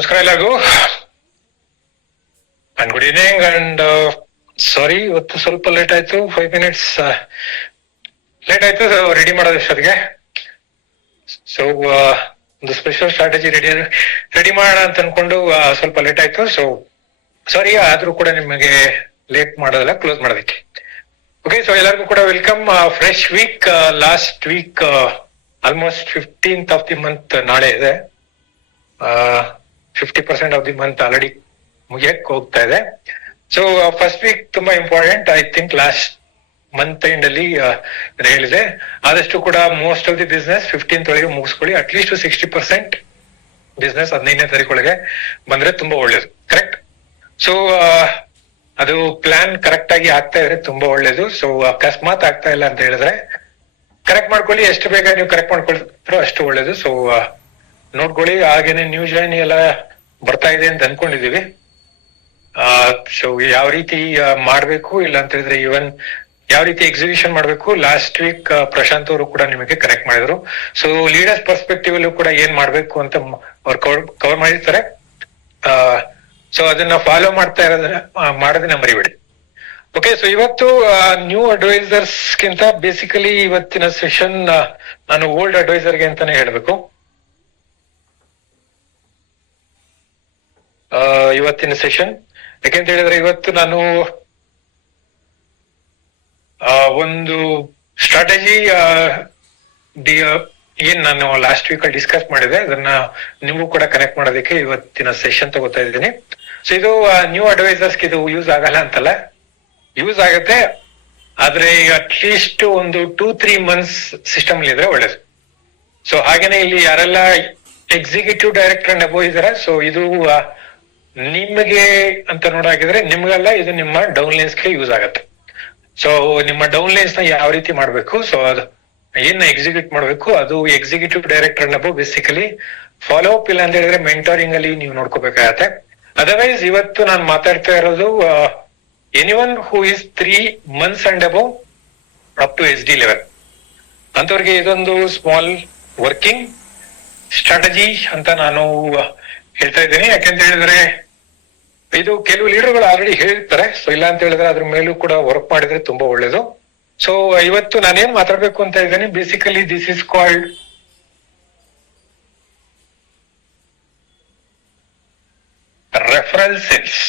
ನಮಸ್ಕಾರ ಎಲ್ಲರಿಗೂ and good evening and ಸಾರಿ ಇವತ್ತು ಸ್ವಲ್ಪ ಲೇಟ್ ಆಯ್ತು, 5 minutes ಲೇಟ್ ಆಯ್ತು ರೆಡಿ ಮಾಡೋದು ಇಷ್ಟೊತ್ತಿಗೆ. ಸೊ ಒಂದು ಸ್ಪೆಷಲ್ ಸ್ಟ್ರಾಟಜಿ ರೆಡಿ ಮಾಡೋಣ ಅಂತ ಅನ್ಕೊಂಡು ಸ್ವಲ್ಪ ಲೇಟ್ ಆಯ್ತು. ಸೊ ಸಾರಿ, ಆದ್ರೂ ಕೂಡ ನಿಮಗೆ ಲೇಟ್ ಮಾಡೋದಲ್ಲ, ಕ್ಲೋಸ್ ಮಾಡೋದಕ್ಕೆ. ಓಕೆ, ಸೊ ಎಲ್ಲರಿಗೂ ಕೂಡ welcome. Fresh week, last week almost 15th of the month ನಾಳೆ ಇದೆ. 50% ಆಫ್ ದಿ ಮಂತ್ ಆಲ್ರೆಡಿ ಮುಗಿಯಕ್ ಹೋಗ್ತಾ ಇದೆ. ಸೊ ಫಸ್ಟ್ ವೀಕ್ ತುಂಬಾ important. I think last month end ಅಲ್ಲಿ ಹೇಳಿದೆ, ಆದಷ್ಟು ಕೂಡ most of the business 15th ಒಳಗೆ ಮುಗಿಸ್ಕೊಳ್ಳಿ. ಅಟ್ಲೀಸ್ಟ್ 60% ಬಿಸ್ನೆಸ್ 15ನೇ ತಾರೀಕೊಳಗೆ ಬಂದ್ರೆ ತುಂಬಾ ಒಳ್ಳೇದು. ಕರೆಕ್ಟ್. ಸೊ ಅದು ಪ್ಲಾನ್ ಕರೆಕ್ಟ್ ಆಗಿ ಆಗ್ತಾ ಇದ್ರೆ ತುಂಬಾ ಒಳ್ಳೇದು. ಸೊ ಅಕಸ್ಮಾತ್ ಆಗ್ತಾ ಇಲ್ಲ ಅಂತ ಹೇಳಿದ್ರೆ ಕರೆಕ್ಟ್ ಮಾಡ್ಕೊಳ್ಳಿ. ಎಷ್ಟು ಬೇಗ ನೀವು ಕರೆಕ್ಟ್ ಮಾಡ್ಕೊಳ್ತಾರೋ ಅಷ್ಟು ಒಳ್ಳೇದು. ಸೊ ನೋಡ್ಕೊಳ್ಳಿ. ಹಾಗೇನೆ ನ್ಯೂ ಜಾಯಿನ್ ಎಲ್ಲ ಬರ್ತಾ ಇದೆ ಅಂತ ಅನ್ಕೊಂಡಿದೀವಿ. ಸೊ ಯಾವ ರೀತಿ ಮಾಡ್ಬೇಕು, ಇಲ್ಲ ಅಂತ ಹೇಳಿದ್ರೆ ಇವನ್ ಯಾವ ರೀತಿ ಎಕ್ಸಿಬಿಷನ್ ಮಾಡ್ಬೇಕು, ಲಾಸ್ಟ್ ವೀಕ್ ಪ್ರಶಾಂತ್ ಅವರು ಕೂಡ ನಿಮಗೆ ಕನೆಕ್ಟ್ ಮಾಡಿದ್ರು. ಸೊ ಲೀಡರ್ಸ್ ಪರ್ಸ್ಪೆಕ್ಟಿವ್ ಅಲ್ಲೂ ಕೂಡ ಏನ್ ಮಾಡ್ಬೇಕು ಅಂತ ಅವ್ರು ಕವರ್ ಮಾಡಿರ್ತಾರೆ. ಸೊ ಅದನ್ನ ಫಾಲೋ ಮಾಡ್ತಾ ಮಾಡೋದನ್ನ ಮರಿಬೇಡಿ. ಓಕೆ, ಸೊ ಇವತ್ತು ನ್ಯೂ ಅಡ್ವೈಸರ್ಸ್ ಗಿಂತ ಬೇಸಿಕಲಿ ಇವತ್ತಿನ ಸೆಷನ್ ನಾನು ಓಲ್ಡ್ ಅಡ್ವೈಸರ್ಗೆ ಅಂತಾನೆ ಹೇಳ್ಬೇಕು. ಇವತ್ತಿನ ಸೆಷನ್ ಯಾಕೆಂತ ಹೇಳಿದ್ರೆ ಇವತ್ತು ನಾನು ಒಂದು ಸ್ಟ್ರಾಟಜಿ ಏನ್ ನಾನು ಲಾಸ್ಟ್ ವೀಕ್ ಅಲ್ಲಿ ಡಿಸ್ಕಸ್ ಮಾಡಿದೆ, ಅದನ್ನ ನಿಮಗೂ ಕೂಡ ಕನೆಕ್ಟ್ ಮಾಡೋದಕ್ಕೆ ಇವತ್ತಿನ ಸೆಷನ್ ತಗೋತಾ ಇದ್ದೀನಿ. ಸೊ ಇದು ನ್ಯೂ ಅಡ್ವೈಸರ್ಸ್ ಇದು ಯೂಸ್ ಆಗಲ್ಲ ಅಂತಲ್ಲ, ಯೂಸ್ ಆಗತ್ತೆ. ಆದ್ರೆ ಅಟ್ಲೀಸ್ಟ್ ಒಂದು 2-3 months ಸಿಸ್ಟಮ್ ಅಲ್ಲಿ ಇದ್ರೆ ಒಳ್ಳೇದು. ಸೊ ಹಾಗೇನೆ ಇಲ್ಲಿ ಯಾರೆಲ್ಲ ಎಕ್ಸಿಕ್ಯೂಟಿವ್ ಡೈರೆಕ್ಟರ್ ಅಂಡ್ ಅಬೋ ಇದಾರೆ, ಸೊ ಇದು ನಿಮಗೆ ಅಂತ ನೋಡಾಕಿದ್ರೆ ನಿಮ್ಗೆಲ್ಲ ಇದು ನಿಮ್ಮ ಡೌನ್ ಲೈನ್ಸ್ಗೆ ಯೂಸ್ ಆಗತ್ತೆ. ಸೊ ನಿಮ್ಮ ಡೌನ್ ಲೈನ್ಸ್ ನ ಯಾವ ರೀತಿ ಮಾಡ್ಬೇಕು, ಸೊ ಅದು ಏನ್ ಎಕ್ಸಿಕ್ಯೂಟ್ ಮಾಡ್ಬೇಕು, ಅದು ಎಕ್ಸಿಕ್ಯೂಟಿವ್ ಡೈರೆಕ್ಟರ್ ಅನ್ನೋ ಬೇಸಿಕಲಿ ಫಾಲೋ ಅಪ್, ಇಲ್ಲ ಅಂತ ಹೇಳಿದ್ರೆ ಮೆಂಟರಿಂಗ್ ಅಲ್ಲಿ ನೀವು ನೋಡ್ಕೋಬೇಕಾಗತ್ತೆ. ಅದರ್ವೈಸ್ ಇವತ್ತು ನಾನು ಮಾತಾಡ್ತಾ ಇರೋದು anyone who is 3 months and above up to SD level ಅಂತವ್ರಿಗೆ ಇದೊಂದು ಸ್ಮಾಲ್ ವರ್ಕಿಂಗ್ ಸ್ಟ್ರಾಟಜಿ ಅಂತ ನಾನು ಹೇಳ್ತಾ ಇದ್ದೀನಿ. ಯಾಕಂತ ಹೇಳಿದ್ರೆ ಇದು ಕೆಲವು ಲೀಡರ್ಗಳು ಆಲ್ರೆಡಿ ಹೇಳಿರ್ತಾರೆ. ಸೊ ಇಲ್ಲ ಅಂತ ಹೇಳಿದ್ರೆ ಅದ್ರ ಮೇಲೂ ಕೂಡ ವರ್ಕ್ ಮಾಡಿದ್ರೆ ತುಂಬಾ ಒಳ್ಳೇದು. ಸೊ ಇವತ್ತು ನಾನೇನ್ ಮಾತಾಡ್ಬೇಕು ಅಂತ ಇದ್ದೀನಿ, basically this is called referral sales.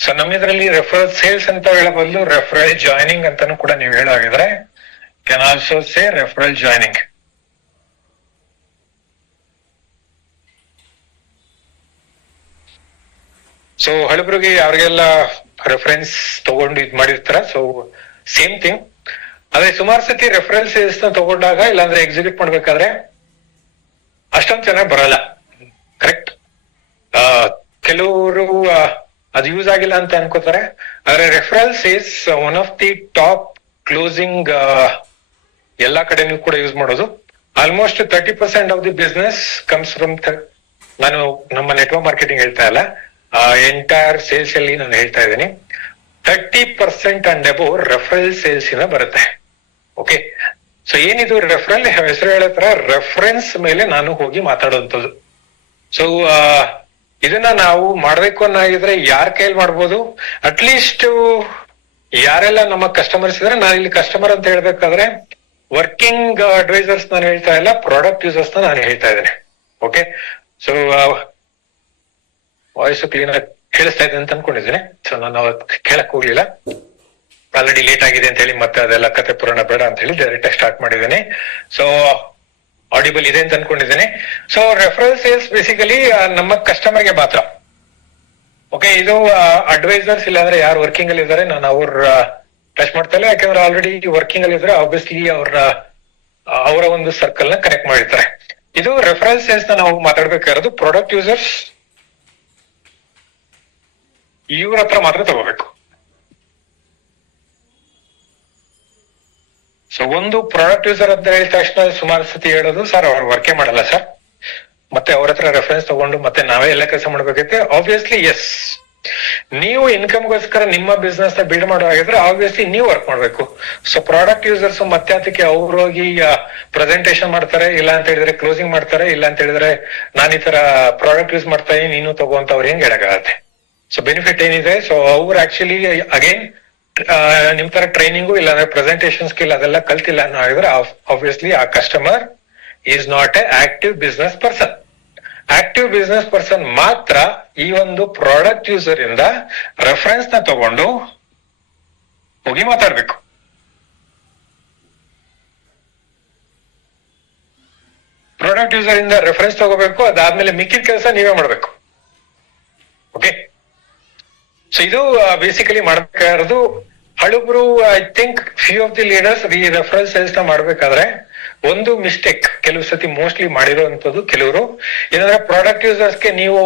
So ನಮ್ಮಿದ್ರಲ್ಲಿ ರೆಫರಲ್ ಸೇಲ್ಸ್ ಅಂತ ಹೇಳೋ ಬದಲು ರೆಫರಲ್ ಜಾಯ್ನಿಂಗ್ ಅಂತಾನು ಕೂಡ ನೀವು ಹೇಳಾಗಿದ್ರೆ can also say referral joining. So ಹಳಬ್ರಿಗೆ ಯಾರಿಗೆಲ್ಲ ರೆಫರೆನ್ಸ್ ತಗೊಂಡು ಇದ್ ಮಾಡಿರ್ತಾರ, ಸೊ ಸೇಮ್ ಥಿಂಗ್. ಆದ್ರೆ ಸುಮಾರು ಸತಿ ರೆಫರೆನ್ಸ್ ಸೇಲ್ಸ್ ನ ತಗೊಂಡಾಗ ಇಲ್ಲಾಂದ್ರೆ ಎಕ್ಸಿಕ್ಯೂಟ್ ಮಾಡ್ಬೇಕಾದ್ರೆ ಅಷ್ಟೊಂದು ಚೆನ್ನಾಗಿ ಬರಲ್ಲ. ಕರೆಕ್ಟ್. ಕೆಲವರು ಅದು ಯೂಸ್ ಆಗಿಲ್ಲ ಅಂತ ಅನ್ಕೋತಾರೆ. ಆದ್ರೆ referral sales one of the top closing ಎಲ್ಲಾ ಕಡೆನೂ ಕೂಡ ಯೂಸ್ ಮಾಡೋದು. Almost 30% of the business comes from, ನಾನು ನಮ್ಮ ನೆಟ್ವರ್ಕ್ ಮಾರ್ಕೆಟಿಂಗ್ ಹೇಳ್ತಾ ಇಲ್ಲ, ಎಂಟೈರ್ ಸೇಲ್ಸ್ ಅಲ್ಲಿ ನಾನು ಹೇಳ್ತಾ ಇದ್ದೀನಿ, 30% ಅಂಡ್ ಅಬೋ ರೆಫರಲ್ ಸೇಲ್ಸ್ ಇಂದ ಬರುತ್ತೆ. ಓಕೆ, ಸೊ ಏನಿದು ರೆಫರಲ್, ಹೆಸರು ಹೇಳೋ ತರ ರೆಫರೆನ್ಸ್ ಮೇಲೆ ನಾನು ಹೋಗಿ ಮಾತಾಡುವಂಥದ್ದು. ಸೊ ಇದನ್ನ ನಾವು ಮಾಡ್ಬೇಕು ಅನ್ನೋದಿದ್ರೆ ಯಾರ ಕೈಲಿ ಮಾಡ್ಬೋದು, ಅಟ್ಲೀಸ್ಟ್ ಯಾರೆಲ್ಲ ನಮ್ಮ ಕಸ್ಟಮರ್ಸ್ ಇದ್ರೆ, ನಾನು ಇಲ್ಲಿ ಕಸ್ಟಮರ್ ಅಂತ ಹೇಳ್ಬೇಕಾದ್ರೆ ವರ್ಕಿಂಗ್ ಅಡ್ವೈಸರ್ಸ್ ನಾನು ಹೇಳ್ತಾ ಇಲ್ಲ, ಪ್ರಾಡಕ್ಟ್ ಯೂಸರ್ಸ್ ನಾನು ಹೇಳ್ತಾ ಇದ್ದೇನೆ. ಓಕೆ, ಸೊ ವಾಯ್ಸ್ ಕ್ಲೀನ್ ಆಗಿ ಕೇಳಿಸ್ತಾ ಇದೆ ಅಂತ ಅನ್ಕೊಂಡಿದ್ದೀನಿ. ಸೊ ನಾನು ಕೇಳಕ್ ಹೋಗ್ಲಿಲ್ಲ, ಆಲ್ರೆಡಿ ಲೇಟ್ ಆಗಿದೆ ಅಂತ ಹೇಳಿ ಮತ್ತೆ ಅದೆಲ್ಲ ಕತೆ ಪುರಾಣ ಬೇಡ ಅಂತ ಹೇಳಿ ಡೈರೆಕ್ಟ್ ಆಗಿ ಸ್ಟಾರ್ಟ್ ಮಾಡಿದ್ದೀನಿ. ಸೊ ಆಡಿಬಲ್ ಇದೆ ಅಂತ ಅನ್ಕೊಂಡಿದ್ದೀನಿ. ಸೊ ರೆಫರಲ್ ಸೇಲ್ಸ್ ಬೇಸಿಕಲಿ ನಮ್ಮ ಕಸ್ಟಮರ್ಗೆ ಮಾತ್ರ. ಓಕೆ, ಇದು ಅಡ್ವೈಸರ್ಸ್ ಇಲ್ಲಾಂದ್ರೆ ಯಾರು ವರ್ಕಿಂಗ್ ಅಲ್ಲಿ ಇದ್ದಾರೆ ನಾನು ಅವ್ರ ಟಚ್ ಮಾಡ್ತಾ ಇಲ್ಲ. ಯಾಕಂದ್ರೆ ಆಲ್ರೆಡಿ ವರ್ಕಿಂಗ್ ಅಲ್ಲಿ ಇದ್ರೆ ಆಬ್ವಿಯಸ್ಲಿ ಅವರ ಒಂದು ಸರ್ಕಲ್ ನ ಕನೆಕ್ಟ್ ಮಾಡಿರ್ತಾರೆ. ಇದು ರೆಫರಲ್ ಸೇಲ್ಸ್ ನ ನಾವು ಮಾತಾಡ್ಬೇಕಾಗಿರೋದು ಪ್ರಾಡಕ್ಟ್ ಯೂಸರ್ಸ್ ಇವ್ರ ಹತ್ರ ಮಾತ್ರ ತಗೋಬೇಕು. ಸೊ ಒಂದು ಪ್ರಾಡಕ್ಟ್ ಯೂಸರ್ ಅಂತ ಹೇಳಿದ ತಕ್ಷಣ ಸುಮಾರು ಸತಿ ಹೇಳೋದು, ಸರ್ ಅವ್ರು ವರ್ಕೇ ಮಾಡಲ್ಲ ಸರ್, ಮತ್ತೆ ಅವ್ರ ಹತ್ರ ರೆಫರೆನ್ಸ್ ತಗೊಂಡು ಮತ್ತೆ ನಾವೇ ಎಲ್ಲ ಕೆಲಸ ಮಾಡ್ಬೇಕೈತೆ. ಆಬ್ವಿಯಸ್ಲಿ ಎಸ್, ನೀವು ಇನ್ಕಮ್ಗೋಸ್ಕರ ನಿಮ್ಮ ಬಿಸ್ನೆಸ್ ನ ಬಿಲ್ಡ್ ಮಾಡುವಾಗಿದ್ರೆ ಆಬ್ವಿಯಸ್ಲಿ ನೀವು ವರ್ಕ್ ಮಾಡ್ಬೇಕು. ಸೊ ಪ್ರಾಡಕ್ಟ್ ಯೂಸರ್ಸ್ ಮತ್ತೆ ಅದಕ್ಕೆ ಅವ್ರು ಹೋಗಿ ಪ್ರೆಸೆಂಟೇಶನ್ ಮಾಡ್ತಾರೆ, ಇಲ್ಲ ಅಂತ ಹೇಳಿದ್ರೆ ಕ್ಲೋಸಿಂಗ್ ಮಾಡ್ತಾರೆ, ಇಲ್ಲ ಅಂತ ಹೇಳಿದ್ರೆ ನಾನು ಈ ತರ ಪ್ರಾಡಕ್ಟ್ ಯೂಸ್ ಮಾಡ್ತಾ ಇದೀನಿ ನೀನು ತಗೋ ಅಂತ ಅವ್ರು ಹೆಂಗ್ ಹೇಳಕ್ಕಾಗತ್ತೆ. ಸೊ ಬೆನಿಫಿಟ್ ಏನಿದೆ, ಸೊ ಅವ್ರು ಆಕ್ಚುಲಿ ಅಗೈನ್ ನಿಮ್ ತರ ಟ್ರೈನಿಂಗು ಇಲ್ಲ ಅಂದ್ರೆ ಪ್ರೆಸೆಂಟೇಶನ್ ಸ್ಕಿಲ್ ಅದೆಲ್ಲ ಕಲ್ತಿಲ್ಲ ಅನ್ನೋ ಹೇಳಿದ್ರೆ ಆಬ್ವಿಯಸ್ಲಿ ಆ customer is not A active business person. Active business person ಮಾತ್ರ ಈ ಒಂದು ಪ್ರಾಡಕ್ಟ್ ಯೂಸರ್ ಇಂದ ರೆಫರೆನ್ಸ್ ನ ತಗೊಂಡು ಹೋಗಿ ಮಾತಾಡ್ಬೇಕು. ಪ್ರಾಡಕ್ಟ್ ಯೂಸರ್ ಇಂದ ರೆಫರೆನ್ಸ್ ತಗೋಬೇಕು, ಅದಾದ್ಮೇಲೆ ಮಿಕ್ಕಿದ ಕೆಲಸ ನೀವೇ ಮಾಡ್ಬೇಕು. ಓಕೆ, ಸೊ ಇದು ಬೇಸಿಕಲಿ ಮಾಡ್ಬೇಕಾಗಿರೋದು. ಹಳಬ್ರು I think few of the leaders ಈ ರೆಫರೆನ್ಸ್ ಸೇಲ್ಸ್ ನ ಮಾಡ್ಬೇಕಾದ್ರೆ ಒಂದು ಮಿಸ್ಟೇಕ್ ಕೆಲವು ಸತಿ ಮೋಸ್ಟ್ಲಿ ಮಾಡಿರುವಂತದ್ದು ಕೆಲವರು ಏನಂದ್ರೆ ಪ್ರಾಡಕ್ಟ್ ಯೂಸರ್ಸ್ಗೆ ನೀವು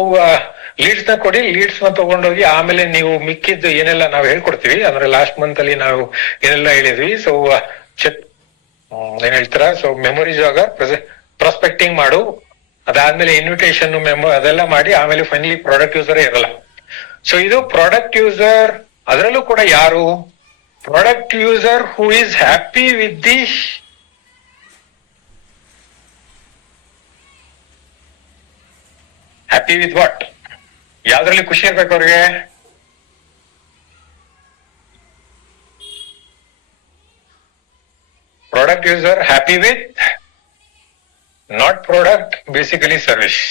ಲೀಡ್ಸ್ ನ ಕೊಡಿ, ಲೀಡ್ಸ್ ನ ತಗೊಂಡೋಗಿ ಆಮೇಲೆ ನೀವು ಮಿಕ್ಕಿದ್ದು ಏನೆಲ್ಲ ನಾವು ಹೇಳ್ಕೊಡ್ತೀವಿ ಅಂದ್ರೆ ಲಾಸ್ಟ್ ಮಂತ್ ಅಲ್ಲಿ ನಾವು ಏನೆಲ್ಲ ಹೇಳಿದ್ವಿ. ಸೊ ಏನ್ ಹೇಳ್ತಾರ, ಸೊ ಮೆಮೊರಿ ಜಾಗ ಪ್ರಾಸ್ಪೆಕ್ಟಿಂಗ್ ಮಾಡು, ಅದಾದ್ಮೇಲೆ ಇನ್ವಿಟೇಷನ್ ಮೆಮೊ ಅದೆಲ್ಲ ಮಾಡಿ ಆಮೇಲೆ ಫೈನಲಿ ಪ್ರಾಡಕ್ಟ್ ಯೂಸರ್ ಇರಲ್ಲ. ಸೊ ಇದು ಪ್ರಾಡಕ್ಟ್ ಯೂಸರ್, ಅದರಲ್ಲೂ ಕೂಡ ಯಾರು product user who is happy with the happy with what, ಯಾವ್ದ್ರಲ್ಲಿ ಖುಷಿ ಇರ್ಬೇಕು ಅವ್ರಿಗೆ. Product user happy with not product, basically service.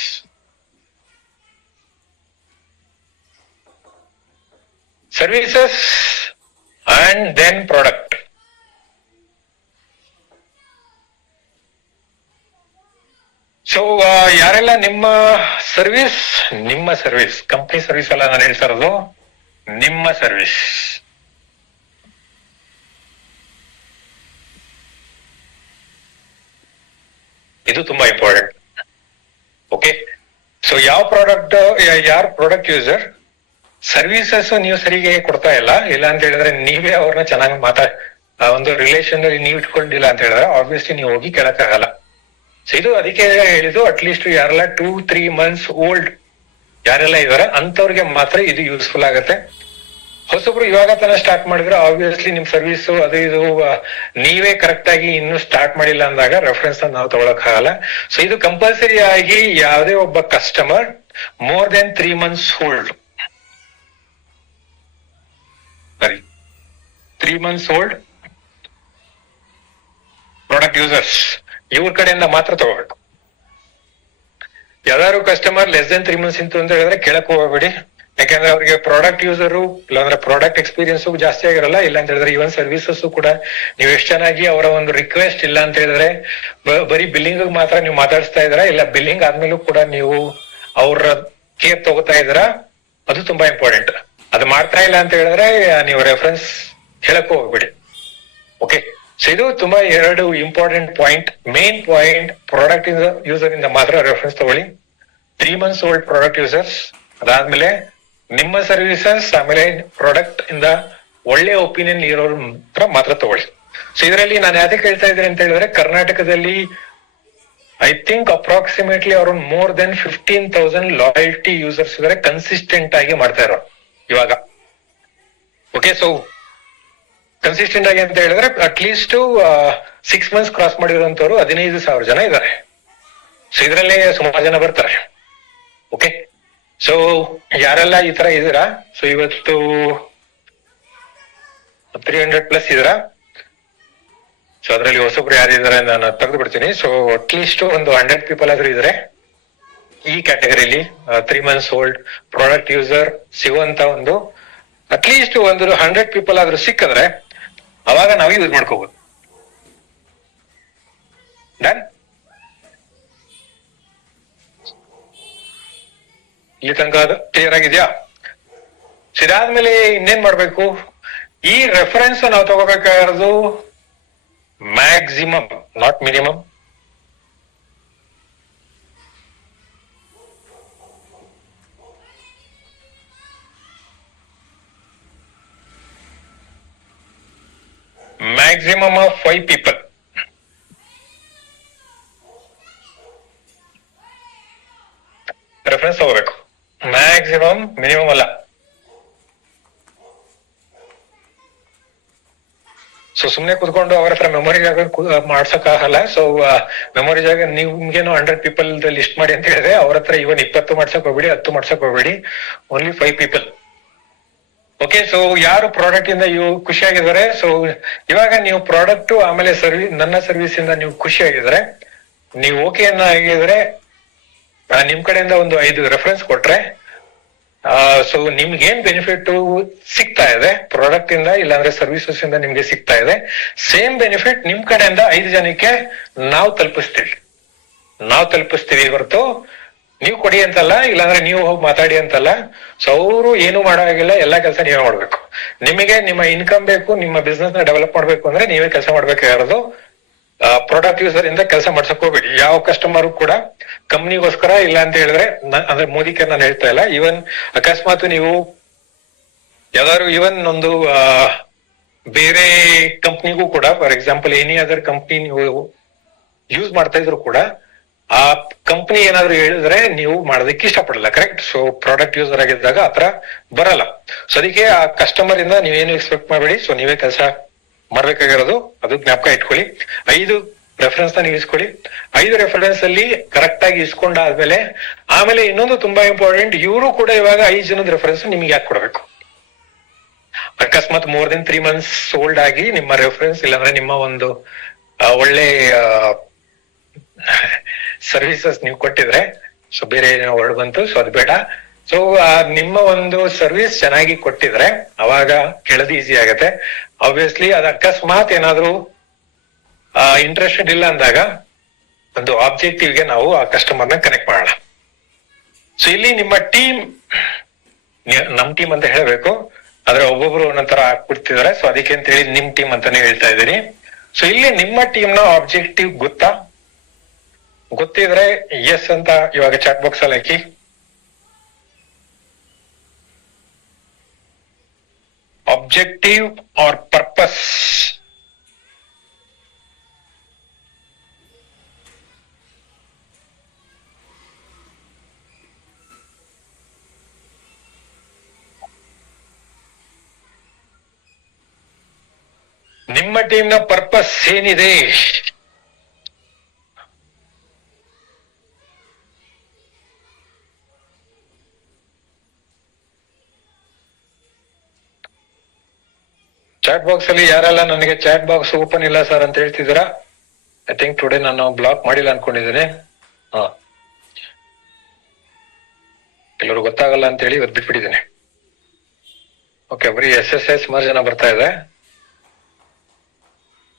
Services and then product. So ಯಾರೆಲ್ಲ ನಿಮ್ಮ ಸರ್ವಿಸ್ ಕಂಪ್ನಿ ಸರ್ವಿಸ್ ಅಲ್ಲ ನಾನು ಹೇಳ್ತಾ ಇರೋದು, ನಿಮ್ಮ ಸರ್ವಿಸ್ ಇದು ತುಂಬಾ ಇಂಪಾರ್ಟೆಂಟ್. ಓಕೆ, ಸೊ ಯಾವ ಯಾರ್ ಪ್ರಾಡಕ್ಟ್ ಯೂಸರ್ ಸರ್ವಿಸಸ್ ನೀವು ಸರಿಗೆ ಕೊಡ್ತಾ ಇಲ್ಲ ಅಂತ ಹೇಳಿದ್ರೆ ನೀವೇ ಅವ್ರನ್ನ ಚೆನ್ನಾಗಿ ಒಂದು ರಿಲೇಷನ್ ಅಲ್ಲಿ ನೀವು ಇಟ್ಕೊಂಡಿಲ್ಲ ಅಂತ ಹೇಳಿದ್ರೆ ಆಬ್ವಿಯಸ್ಲಿ ನೀವು ಹೋಗಿ ಕೇಳಕ್ಕಾಗಲ್ಲ. ಸೊ ಇದು ಅದಕ್ಕೆ ಹೇಳಿದ್ದು ಅಟ್ಲೀಸ್ಟ್ ಯಾರೆಲ್ಲ 2-3 months ಓಲ್ಡ್ ಯಾರೆಲ್ಲ ಇದಾರೆ ಅಂತವ್ರಿಗೆ ಮಾತ್ರ ಇದು ಯೂಸ್ಫುಲ್ ಆಗುತ್ತೆ. ಹೊಸಬ್ರು ಇವಾಗ ತನ ಸ್ಟಾರ್ಟ್ ಮಾಡಿದ್ರೆ ಆಬ್ವಿಯಸ್ಲಿ ನಿಮ್ ಸರ್ವಿಸ್ ಅದು ಇದು ನೀವೇ ಕರೆಕ್ಟ್ ಆಗಿ ಇನ್ನು ಸ್ಟಾರ್ಟ್ ಮಾಡಿಲ್ಲ ಅಂದಾಗ ರೆಫರೆನ್ಸ್ ನಾವು ತಗೊಳಕ್ ಆಗಲ್ಲ. ಸೊ ಇದು ಕಂಪಲ್ಸರಿ ಆಗಿ ಯಾವುದೇ ಒಬ್ಬ customer more than 3 months old, ಸರಿ 3 months ಓಲ್ಡ್ ಪ್ರಾಡಕ್ಟ್ ಯೂಸರ್ಸ್ ಇವ್ರ ಕಡೆಯಿಂದ ಮಾತ್ರ ತಗೋಬೇಕು. ಯಾವ್ದಾದ್ರು ಕಸ್ಟಮರ್ ಲೆಸ್ ದೆನ್ 3 months ಇಂತು ಅಂತ ಹೇಳಿದ್ರೆ ಕೇಳಕ್ ಹೋಗಬೇಡಿ. ಯಾಕಂದ್ರೆ ಅವ್ರಿಗೆ ಪ್ರಾಡಕ್ಟ್ ಯೂಸರು ಇಲ್ಲಾಂದ್ರೆ ಪ್ರಾಡಕ್ಟ್ ಎಕ್ಸ್ಪೀರಿಯನ್ಸ್ ಜಾಸ್ತಿ ಆಗಿರಲ್ಲ. ಇಲ್ಲ ಅಂತ ಹೇಳಿದ್ರೆ ಇವನ್ ಸರ್ವಿಸಸ್ ಕೂಡ ನೀವು ಎಷ್ಟು ಚೆನ್ನಾಗಿ ಅವರ ಒಂದು ರಿಕ್ವೆಸ್ಟ್ ಇಲ್ಲ ಅಂತ ಹೇಳಿದ್ರೆ ಬರೀ ಬಿಲ್ಲಿಂಗ್ ಮಾತ್ರ ನೀವು ಮಾತಾಡಿಸ್ತಾ ಇದ್ದೀರಾ, ಇಲ್ಲ ಬಿಲ್ಲಿಂಗ್ ಆದ್ಮೇಲೂ ಕೂಡ ನೀವು ಅವ್ರ ಕೇರ್ ತಗೋತಾ ಇದ್ದೀರಾ, ಅದು ತುಂಬಾ ಇಂಪಾರ್ಟೆಂಟ್. ಅದು ಮಾಡ್ತಾ ಇಲ್ಲ ಅಂತ ಹೇಳಿದ್ರೆ ನೀವು ರೆಫರೆನ್ಸ್ ಹೇಳಕ್ಕೂ ಹೋಗ್ಬೇಡಿ. ಓಕೆ, ಸೊ ಇದು ತುಂಬಾ 2 important point. Main point, product user ಇಂದ ಮಾತ್ರ ರೆಫರೆನ್ಸ್ ತಗೊಳ್ಳಿ. 3 months ಓಲ್ಡ್ ಪ್ರಾಡಕ್ಟ್ ಯೂಸರ್ಸ್, ಅದಾದ್ಮೇಲೆ ನಿಮ್ಮ ಸರ್ವಿಸಸ್, ಆಮೇಲೆ ಪ್ರಾಡಕ್ಟ್ ಇಂದ ಒಳ್ಳೆ ಒಪಿನಿಯನ್ ಇರೋರ ಮಾತ್ರ ತಗೊಳ್ಳಿ. ಸೊ ಇದರಲ್ಲಿ ನಾನು ಯಾವ್ದಕ್ಕೆ ಹೇಳ್ತಾ ಇದ್ದೀನಿ ಅಂತ ಹೇಳಿದ್ರೆ ಕರ್ನಾಟಕದಲ್ಲಿ ಐ ಥಿಂಕ್ ಅಪ್ರಾಕ್ಸಿಮೇಟ್ಲಿ ಅವರು ಮೋರ್ ದೆನ್ 15,000 ಲಾಯಲ್ಟಿ ಯೂಸರ್ಸ್ ಇದಾರೆ ಕನ್ಸಿಸ್ಟೆಂಟ್ ಆಗಿ ಮಾಡ್ತಾ ಇರೋ ಇವಾಗ. ಓಕೆ, ಸೊ ಕನ್ಸಿಸ್ಟೆಂಟ್ ಆಗಿ ಅಂತ ಹೇಳಿದ್ರೆ ಅಟ್ಲೀಸ್ಟ್ 6 months ಕ್ರಾಸ್ ಮಾಡಿರೋಂಥವ್ರು 15,000 ಜನ ಇದ್ದಾರೆ. ಸೊ ಇದರಲ್ಲೇ ಸುಮಾರು ಜನ ಬರ್ತಾರೆ. ಓಕೆ, ಸೊ ಯಾರೆಲ್ಲ ಈ ತರ ಇದೀರಾ, ಸೊ ಇವತ್ತು 300+ ಇದೀರಾ. ಸೊ ಅದ್ರಲ್ಲಿ ಹೊಸಬ್ರು ಯಾರಿದ್ದಾರೆ ನಾನು ತೆಗೆದು ಬಿಡ್ತೀನಿ. ಸೊ ಅಟ್ಲೀಸ್ಟ್ ಒಂದು 100 people ಆದ್ರೂ ಇದ್ರೆ ಈ ಕ್ಯಾಟಗರಿಲಿ 3 months ಓಲ್ಡ್ ಪ್ರಾಡಕ್ಟ್ ಯೂಸರ್ ಸಿಗುವಂತ ಒಂದು ಅಟ್ಲೀಸ್ಟ್ ಒಂದು 100 people ಆದ್ರೂ ಸಿಕ್ಕಿದ್ರೆ ಅವಾಗ ನಾವು ಯೂಸ್ ಮಾಡ್ಕೋಬಹುದು. ಡನ್. ಇಲ್ಲಿ ತನಕ ಅದು ಕ್ಲಿಯರ್ ಆಗಿದ್ಯಾ? ಇದಾದ್ಮೇಲೆ ಇನ್ನೇನ್ ಮಾಡ್ಬೇಕು, ಈ ರೆಫರೆನ್ಸ್ ನಾವು ತಗೋಬೇಕಾಗಿರೋದು maximum not minimum of 5 people. Reference ತಗೋಬೇಕು ಮ್ಯಾಕ್ಸಿಮಮ್, ಮಿನಿಮಮ್ ಅಲ್ಲ. ಸೊ ಸುಮ್ನೆ ಕುತ್ಕೊಂಡು ಅವ್ರ ಹತ್ರ ಮೆಮೊರಿ ಜಾಗ ಮಾಡ್ಸಕ್ ಆಗಲ್ಲ. ಸೊ ಮೆಮೊರಿ ಜಾಗ ನಿಮ್ಗೇನು 100 ಪೀಪಲ್ ಲಿಸ್ಟ್ ಮಾಡಿ ಅಂತ ಹೇಳಿದ್ರೆ ಅವ್ರ ಹತ್ರ ಇವನ್ 20 ಮಾಡ್ಸಕ್ ಹೋಗ್ಬೇಡಿ, 10 ಮಾಡ್ಸಕ್ ಹೋಗ್ಬೇಡಿ, ಓನ್ಲಿ 5 ಪೀಪಲ್. ಓಕೆ, ಸೊ ಯಾರು ಪ್ರಾಡಕ್ಟ್ ಇಂದ ಖುಷಿಯಾಗಿದ್ದಾರೆ, ಸೊ ಇವಾಗ ನೀವು ಪ್ರಾಡಕ್ಟ್ ಆಮೇಲೆ ನನ್ನ ಸರ್ವಿಸ್ ಇಂದ ನೀವು ಖುಷಿಯಾಗಿದ್ರೆ, ನೀವು ಓಕೆ ಆಗಿದ್ರೆ, ನಿಮ್ ಕಡೆಯಿಂದ ಒಂದು 5 ರೆಫರೆನ್ಸ್ ಕೊಟ್ರೆ, ಸೊ ನಿಮ್ಗೆ ಏನ್ ಬೆನಿಫಿಟ್ ಸಿಗ್ತಾ ಇದೆ ಪ್ರಾಡಕ್ಟ್ ಇಂದ ಇಲ್ಲಾಂದ್ರೆ ಸರ್ವಿಸಸ್ ಇಂದ ನಿಮ್ಗೆ ಸಿಗ್ತಾ ಇದೆ, ಸೇಮ್ ಬೆನಿಫಿಟ್ ನಿಮ್ ಕಡೆಯಿಂದ 5 ಜನಕ್ಕೆ ನಾವು ತಲುಪಿಸ್ತೀವಿ ಹೊರತು ನೀವು ಕೊಡಿ ಅಂತಲ್ಲ, ಇಲ್ಲಾಂದ್ರೆ ನೀವು ಹೋಗಿ ಮಾತಾಡಿ ಅಂತಲ್ಲ. ಸೊ ಅವರು ಏನು ಮಾಡಾಗಿಲ್ಲ, ಎಲ್ಲಾ ಕೆಲಸ ನೀವೇ ಮಾಡ್ಬೇಕು. ನಿಮಗೆ ನಿಮ್ಮ ಇನ್ಕಮ್ ಬೇಕು, ನಿಮ್ಮ ಬಿಸ್ನೆಸ್ ನ ಡೆವಲಪ್ ಮಾಡ್ಬೇಕು ಅಂದ್ರೆ ನೀವೇ ಕೆಲಸ ಮಾಡ್ಬೇಕಾಗಿರೋದು. ಪ್ರಾಡಕ್ಟ್ ಯೂಸರ್ ಇಂದ ಕೆಲಸ ಮಾಡ್ಸಕ್ ಹೋಗ್ಬೇಡಿ. ಯಾವ ಕಸ್ಟಮರ್ ಕೂಡ ಕಂಪ್ನಿಗೋಸ್ಕರ ಇಲ್ಲ ಅಂತ ಹೇಳಿದ್ರೆ, ಅಂದ್ರೆ ಮೋದಿ ಕೇರ್ ನಾನು ಹೇಳ್ತಾ ಇಲ್ಲ, ಇವನ್ ಅಕಸ್ಮಾತ್ ನೀವು ಯಾವ್ದಾದ್ರು ಇವನ್ ಒಂದು ಬೇರೆ ಕಂಪ್ನಿಗೂ ಕೂಡ, for example any other company ನೀವು ಯೂಸ್ ಮಾಡ್ತಾ ಇದ್ರು ಕೂಡ ಆ ಕಂಪ್ನಿ ಏನಾದ್ರು ಹೇಳಿದ್ರೆ ನೀವು ಮಾಡೋದಕ್ಕೆ ಇಷ್ಟಪಡಲ್ಲ, ಕರೆಕ್ಟ್? ಸೊ ಪ್ರಾಡಕ್ಟ್ ಯೂಸರ್ ಆಗಿದ್ದಾಗ ಆತರ ಬರಲ್ಲ. ಸೊ ಅದಕ್ಕೆ ಆ ಕಸ್ಟಮರ್ ಇಂದ ನೀವೇನು ಎಕ್ಸ್ಪೆಕ್ಟ್ ಮಾಡಬೇಡಿ. ಸೊ ನೀವೇ ಕೆಲಸ ಮಾಡ್ಬೇಕಾಗಿರೋದು, ಅದು ಜ್ಞಾಪಕ ಇಟ್ಕೊಳ್ಳಿ. 5 ರೆಫರೆನ್ಸ್ ನ ನೀವು ಇಸ್ಕೊಳ್ಳಿ. 5 ರೆಫರೆನ್ಸ್ ಅಲ್ಲಿ ಕರೆಕ್ಟ್ ಆಗಿ ಇಸ್ಕೊಂಡಾದ್ಮೇಲೆ ಆಮೇಲೆ ಇನ್ನೊಂದು ತುಂಬಾ ಇಂಪಾರ್ಟೆಂಟ್, ಇವರು ಕೂಡ ಇವಾಗ 5 ಜನದ ರೆಫರೆನ್ಸ್ ನಿಮ್ಗೆ ಯಾಕೆ ಕೊಡ್ಬೇಕು? ಅಕಸ್ಮಾತ್ ಮೋರ್ ದೆನ್ 3 months ಓಲ್ಡ್ ಆಗಿ ನಿಮ್ಮ ರೆಫರೆನ್ಸ್ ಇಲ್ಲಾಂದ್ರೆ ನಿಮ್ಮ ಒಂದು ಒಳ್ಳೆ ಸರ್ವಿಸಸ್ ನೀವು ಕೊಟ್ಟಿದ್ರೆ, ಸೊ ಬೇರೆ ಏನೋ ವರ್ಡ್ ಬಂತು, ಸೊ ಅದು ಬೇಡ. ಸೊ ನಿಮ್ಮ ಒಂದು ಸರ್ವಿಸ್ ಚೆನ್ನಾಗಿ ಕೊಟ್ಟಿದ್ರೆ ಅವಾಗ ಕೇಳೋದು ಈಸಿ ಆಗತ್ತೆ. ಆಬ್ವಿಯಸ್ಲಿ ಅದ್ ಅಕಸ್ಮಾತ್ ಏನಾದ್ರು ಇಂಟ್ರೆಸ್ಟೆಡ್ ಇಲ್ಲ ಅಂದಾಗ ಒಂದು ಆಬ್ಜೆಕ್ಟಿವ್ ಗೆ ನಾವು ಆ ಕಸ್ಟಮರ್ನ ಕನೆಕ್ಟ್ ಮಾಡೋಣ. ಸೊ ಇಲ್ಲಿ ನಿಮ್ಮ ಟೀಮ್, ನಮ್ ಟೀಮ್ ಅಂತ ಹೇಳ್ಬೇಕು, ಆದ್ರೆ ಒಬ್ಬೊಬ್ರು ಒಂದೊಂದರ ಹಾಕ್ಬಿಡ್ತಿದಾರೆ. ಸೊ ಅದಕ್ಕೆ ಅಂತ ಹೇಳಿ ನಿಮ್ ಟೀಮ್ ಅಂತಾನೆ ಹೇಳ್ತಾ ಇದ್ದೀನಿ. ಸೊ ಇಲ್ಲಿ ನಿಮ್ಮ ಟೀಮ್ ನ ಆಬ್ಜೆಕ್ಟಿವ್ ಗೊತ್ತಿದ್ರೆ ಎಸ್ ಅಂತ ಇವಾಗ ಚಾಟ್ ಬಾಕ್ಸ್ ಅಲ್ಲಿ ಹಾಕಿ. Objective or purpose. ನಿಮ್ಮ ಟೀಮ್ ನ ಪರ್ಪಸ್ ಏನಿದೆ? ಚಾಟ್ ಬಾಕ್ಸ್ ಅಲ್ಲಿ ಯಾರೆಲ್ಲ ನನಗೆ ಚಾಟ್ ಬಾಕ್ಸ್ ಓಪನ್ ಇಲ್ಲ ಸರ್ ಅಂತ ಹೇಳ್ತಿದ್ದೀರಾ, ಐ ಥಿಂಕ್ ಟುಡೇ ನಾನು ಬ್ಲಾಕ್ ಮಾಡಿಲ್ಲ ಅನ್ಕೊಂಡಿದ್ದೀನಿ. ಕೆಲವರು ಗೊತ್ತಾಗಲ್ಲ ಅಂತ ಹೇಳಿ ಇವತ್ತು ಬಿಟ್ಬಿಟ್ಟಿದ್ದೀನಿ. ಓಕೆ, ಬರೀ ಎಸ್ ಸುಮಾರು ಜನ ಬರ್ತಾ ಇದೆ.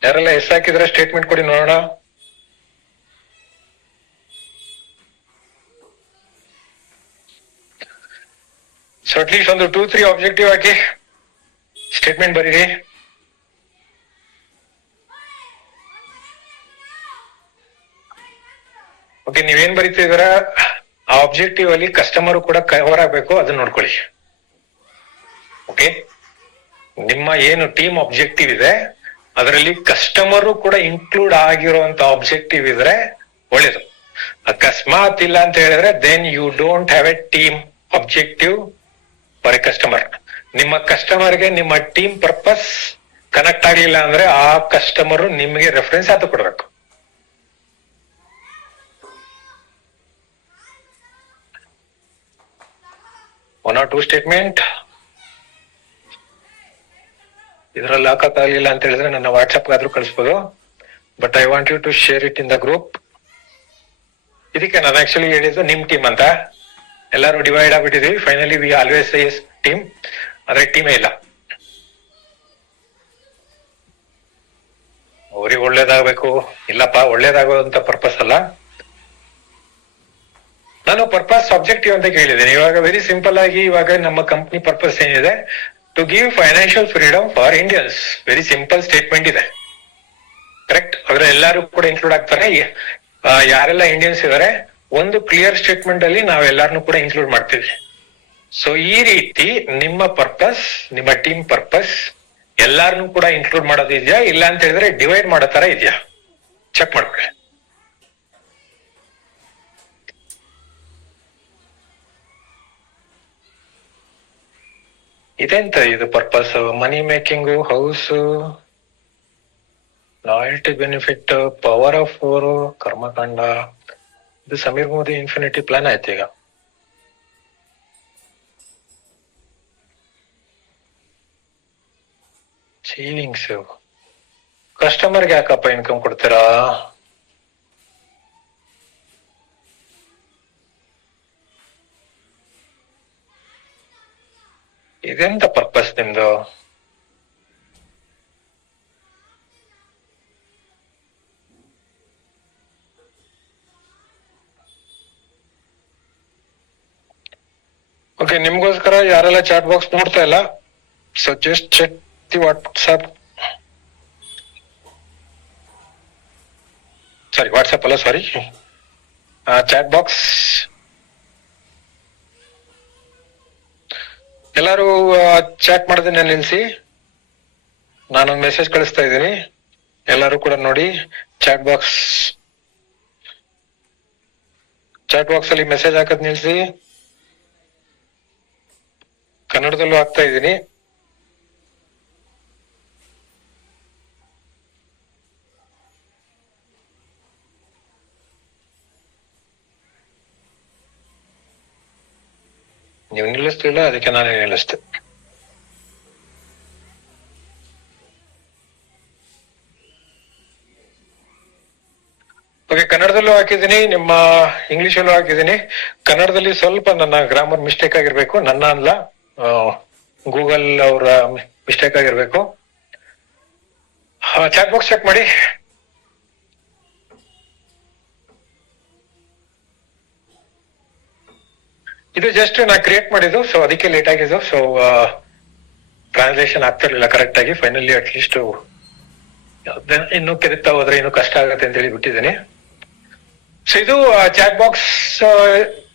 ಯಾರೆಲ್ಲ ಎಸ್ ಹಾಕಿದ್ರೆ ಸ್ಟೇಟ್ಮೆಂಟ್ ಕೊಡಿ ನೋಡೋಣ. ಸೊ ಅಟ್ಲೀಸ್ಟ್ ಒಂದು 2-3 ಆಬ್ಜೆಕ್ಟಿವ್ ಹಾಕಿ ಸ್ಟೇಟ್ಮೆಂಟ್ ಬರೀರಿ. ಓಕೆ, ನೀವೇನ್ ಬರೀತಿದ್ದೀರಾ ಆ ಆಬ್ಜೆಕ್ಟಿವ್ ಅಲ್ಲಿ ಕಸ್ಟಮರ್ ಕೂಡ ಕವರ್ ಆಗ್ಬೇಕು, ಅದನ್ನ ನೋಡ್ಕೊಳ್ಳಿ. ಓಕೆ, ನಿಮ್ಮ ಏನು ಟೀಮ್ ಆಬ್ಜೆಕ್ಟಿವ್ ಇದೆ ಅದರಲ್ಲಿ ಕಸ್ಟಮರ್ ಕೂಡ ಇನ್ಕ್ಲೂಡ್ ಆಗಿರುವಂತ ಆಬ್ಜೆಕ್ಟಿವ್ ಇದ್ರೆ ಒಳ್ಳೇದು. ಅಕಸ್ಮಾತ್ ಇಲ್ಲ ಅಂತ ಹೇಳಿದ್ರೆ then you don't have a team objective for a customer. ನಿಮ್ಮ ಕಸ್ಟಮರ್ಗೆ ನಿಮ್ಮ ಟೀಮ್ ಪರ್ಪಸ್ ಕನೆಕ್ಟ್ ಆಗಿಲ್ಲ ಅಂದ್ರೆ ಆ ಕಸ್ಟಮರ್ ನಿಮಗೆ ರೆಫರೆನ್ಸ್ ಆತ ಕೊಡ್ಬೇಕು. ಒನ್ ಆರ್ 2 ಸ್ಟೇಟ್ಮೆಂಟ್ ಇದ್ರಲ್ಲಿ ಹಾಕಕ್ಕಾಗಲಿಲ್ಲ ಅಂತ ಹೇಳಿದ್ರೆ ನನ್ನ ವಾಟ್ಸ್ಆಪ್ ಆದ್ರೂ ಕಳಿಸ್ಬೋದು, but I want you to share it in the group. ಇದಕ್ಕೆ ನಾನು ಆಕ್ಚುಲಿ ಹೇಳಿದ್ದು ನಿಮ್ ಟೀಮ್ ಅಂತ. ಎಲ್ಲರೂ ಡಿವೈಡ್ ಆಗ್ಬಿಟ್ಟಿದೀವಿ. Finally we always as team, ಆದ್ರೆ ಟೀಮೇ ಇಲ್ಲ. ಅವ್ರಿಗೆ ಒಳ್ಳೇದಾಗಬೇಕು, ಇಲ್ಲಪ್ಪ ಒಳ್ಳೇದಾಗೋದಂತ ಪರ್ಪಸ್ ಅಲ್ಲ. ನಾನು ಪರ್ಪಸ್ ಆಬ್ಜೆಕ್ಟಿವ್ ಅಂತ ಕೇಳಿದ್ದೇನೆ. ಇವಾಗ ವೆರಿ ಸಿಂಪಲ್ ಆಗಿ ಇವಾಗ ನಮ್ಮ ಕಂಪ್ನಿ ಪರ್ಪಸ್ ಏನಿದೆ, to give financial freedom for Indians. Very simple statement ಇದೆ, ಕರೆಕ್ಟ್? ಆದ್ರೆ ಎಲ್ಲರೂ ಕೂಡ ಇನ್ಕ್ಲೂಡ್ ಆಗ್ತಾರೆ. ಯಾರೆಲ್ಲ ಇಂಡಿಯನ್ಸ್ ಇದಾರೆ ಒಂದು ಕ್ಲಿಯರ್ ಸ್ಟೇಟ್ಮೆಂಟ್ ಅಲ್ಲಿ ನಾವೆಲ್ಲರನ್ನು ಕೂಡ ಇನ್ಕ್ಲೂಡ್ ಮಾಡ್ತೀವಿ. ಸೊ ಈ ರೀತಿ ನಿಮ್ಮ ಪರ್ಪಸ್, ನಿಮ್ಮ ಟೀಮ್ ಪರ್ಪಸ್ ಎಲ್ಲಾರನ್ನು ಕೂಡ ಇನ್ಕ್ಲೂಡ್ ಮಾಡೋದು ಇದೆಯಾ, ಇಲ್ಲ ಅಂತ ಹೇಳಿದ್ರೆ ಡಿವೈಡ್ ಮಾಡೋ ತರ ಇದೆಯಾ, ಚೆಕ್ ಮಾಡ್ಕೊಳ್ಳಿ. ಇದೆಂತ ಇದು purpose? Money making, house, loyalty benefit, power of 4, ಕರ್ಮಕಾಂಡ, ಇದು ಸಮೀರ್ ಮೋದಿ ಇನ್ಫಿನಿಟಿ ಪ್ಲಾನ್ ಆಯ್ತು ಈಗ. ಸೇವಿಂಗ್ಸ್ ಕಸ್ಟಮರ್ಗೆ ಯಾಕಪ್ಪ ಇನ್ಕಮ್ ಕೊಡ್ತೀರಾ? ಇದೆಂತ ಪರ್ಪಸ್ ನಿಮ್ದು? ಓಕೆ, ನಿಮ್ಗೋಸ್ಕರ ಯಾರೆಲ್ಲ ಚಾಟ್ ಬಾಕ್ಸ್ ನೋಡ್ತಾ ಇಲ್ಲ, so just check the WhatsApp. WhatsApp ಅಲ್ಲ, ಸಾರಿ, ಚಾಟ್ ಬಾಕ್ಸ್. ಎಲ್ಲಾರು ಚಾಟ್ ಮಾಡೋದನ್ನ ನಿಲ್ಸಿ, ನಾನೊಂದು ಮೆಸೇಜ್ ಕಳಿಸ್ತಾ ಇದ್ದೀನಿ, ಎಲ್ಲಾರು ಕೂಡ ನೋಡಿ. ಚಾಟ್ ಬಾಕ್ಸ್ ಅಲ್ಲಿ ಮೆಸೇಜ್ ಹಾಕೋದ್ ನಿಲ್ಸಿ. ಕನ್ನಡದಲ್ಲೂ ಹಾಕ್ತಾ ಇದ್ದೀನಿ. ನೀವು ನಿಲ್ಲಿಸ್ತಿಲ್ಲ, ಅದಕ್ಕೆ ನಾನೇ ನಿಲ್ಲಿಸ್ತೆ. ಓಕೆ, ಕನ್ನಡದಲ್ಲೂ ಹಾಕಿದ್ದೀನಿ, ನಿಮ್ಮ ಇಂಗ್ಲಿಷಲ್ಲೂ ಹಾಕಿದ್ದೀನಿ. ಕನ್ನಡದಲ್ಲಿ ಸ್ವಲ್ಪ ನನ್ನ ಗ್ರಾಮರ್ ಮಿಸ್ಟೇಕ್ ಆಗಿರ್ಬೇಕು, ನನ್ನ ಅಲ್ಲ, ಗೂಗಲ್ ಅವರ ಮಿಸ್ಟೇಕ್ ಆಗಿರ್ಬೇಕು. ಚಾಟ್ ಬಾಕ್ಸ್ ಚೆಕ್ ಮಾಡಿ. ಇದು ಜಸ್ಟ್ ನಾ ಕ್ರಿಯೇಟ್ ಮಾಡಿದ್ದು, ಸೊ ಅದಕ್ಕೆ ಲೇಟ್ ಆಗಿದ್ದು. ಸೊ ಟ್ರಾನ್ಸ್ಲೇಷನ್ ಆಗ್ತಿರ್ಲಿಲ್ಲ ಕರೆಕ್ಟ್ ಆಗಿ. ಫೈನಲಿ ಅಟ್ಲೀಸ್ಟ್ ಇನ್ನು ಕೆರೆತಾ ಹೋದ್ರೆ ಇನ್ನು ಕಷ್ಟ ಆಗತ್ತೆ ಅಂತ ಹೇಳಿ ಬಿಟ್ಟಿದ್ದೀನಿ. ಸೊ ಇದು ಚಾಟ್ ಬಾಕ್ಸ್.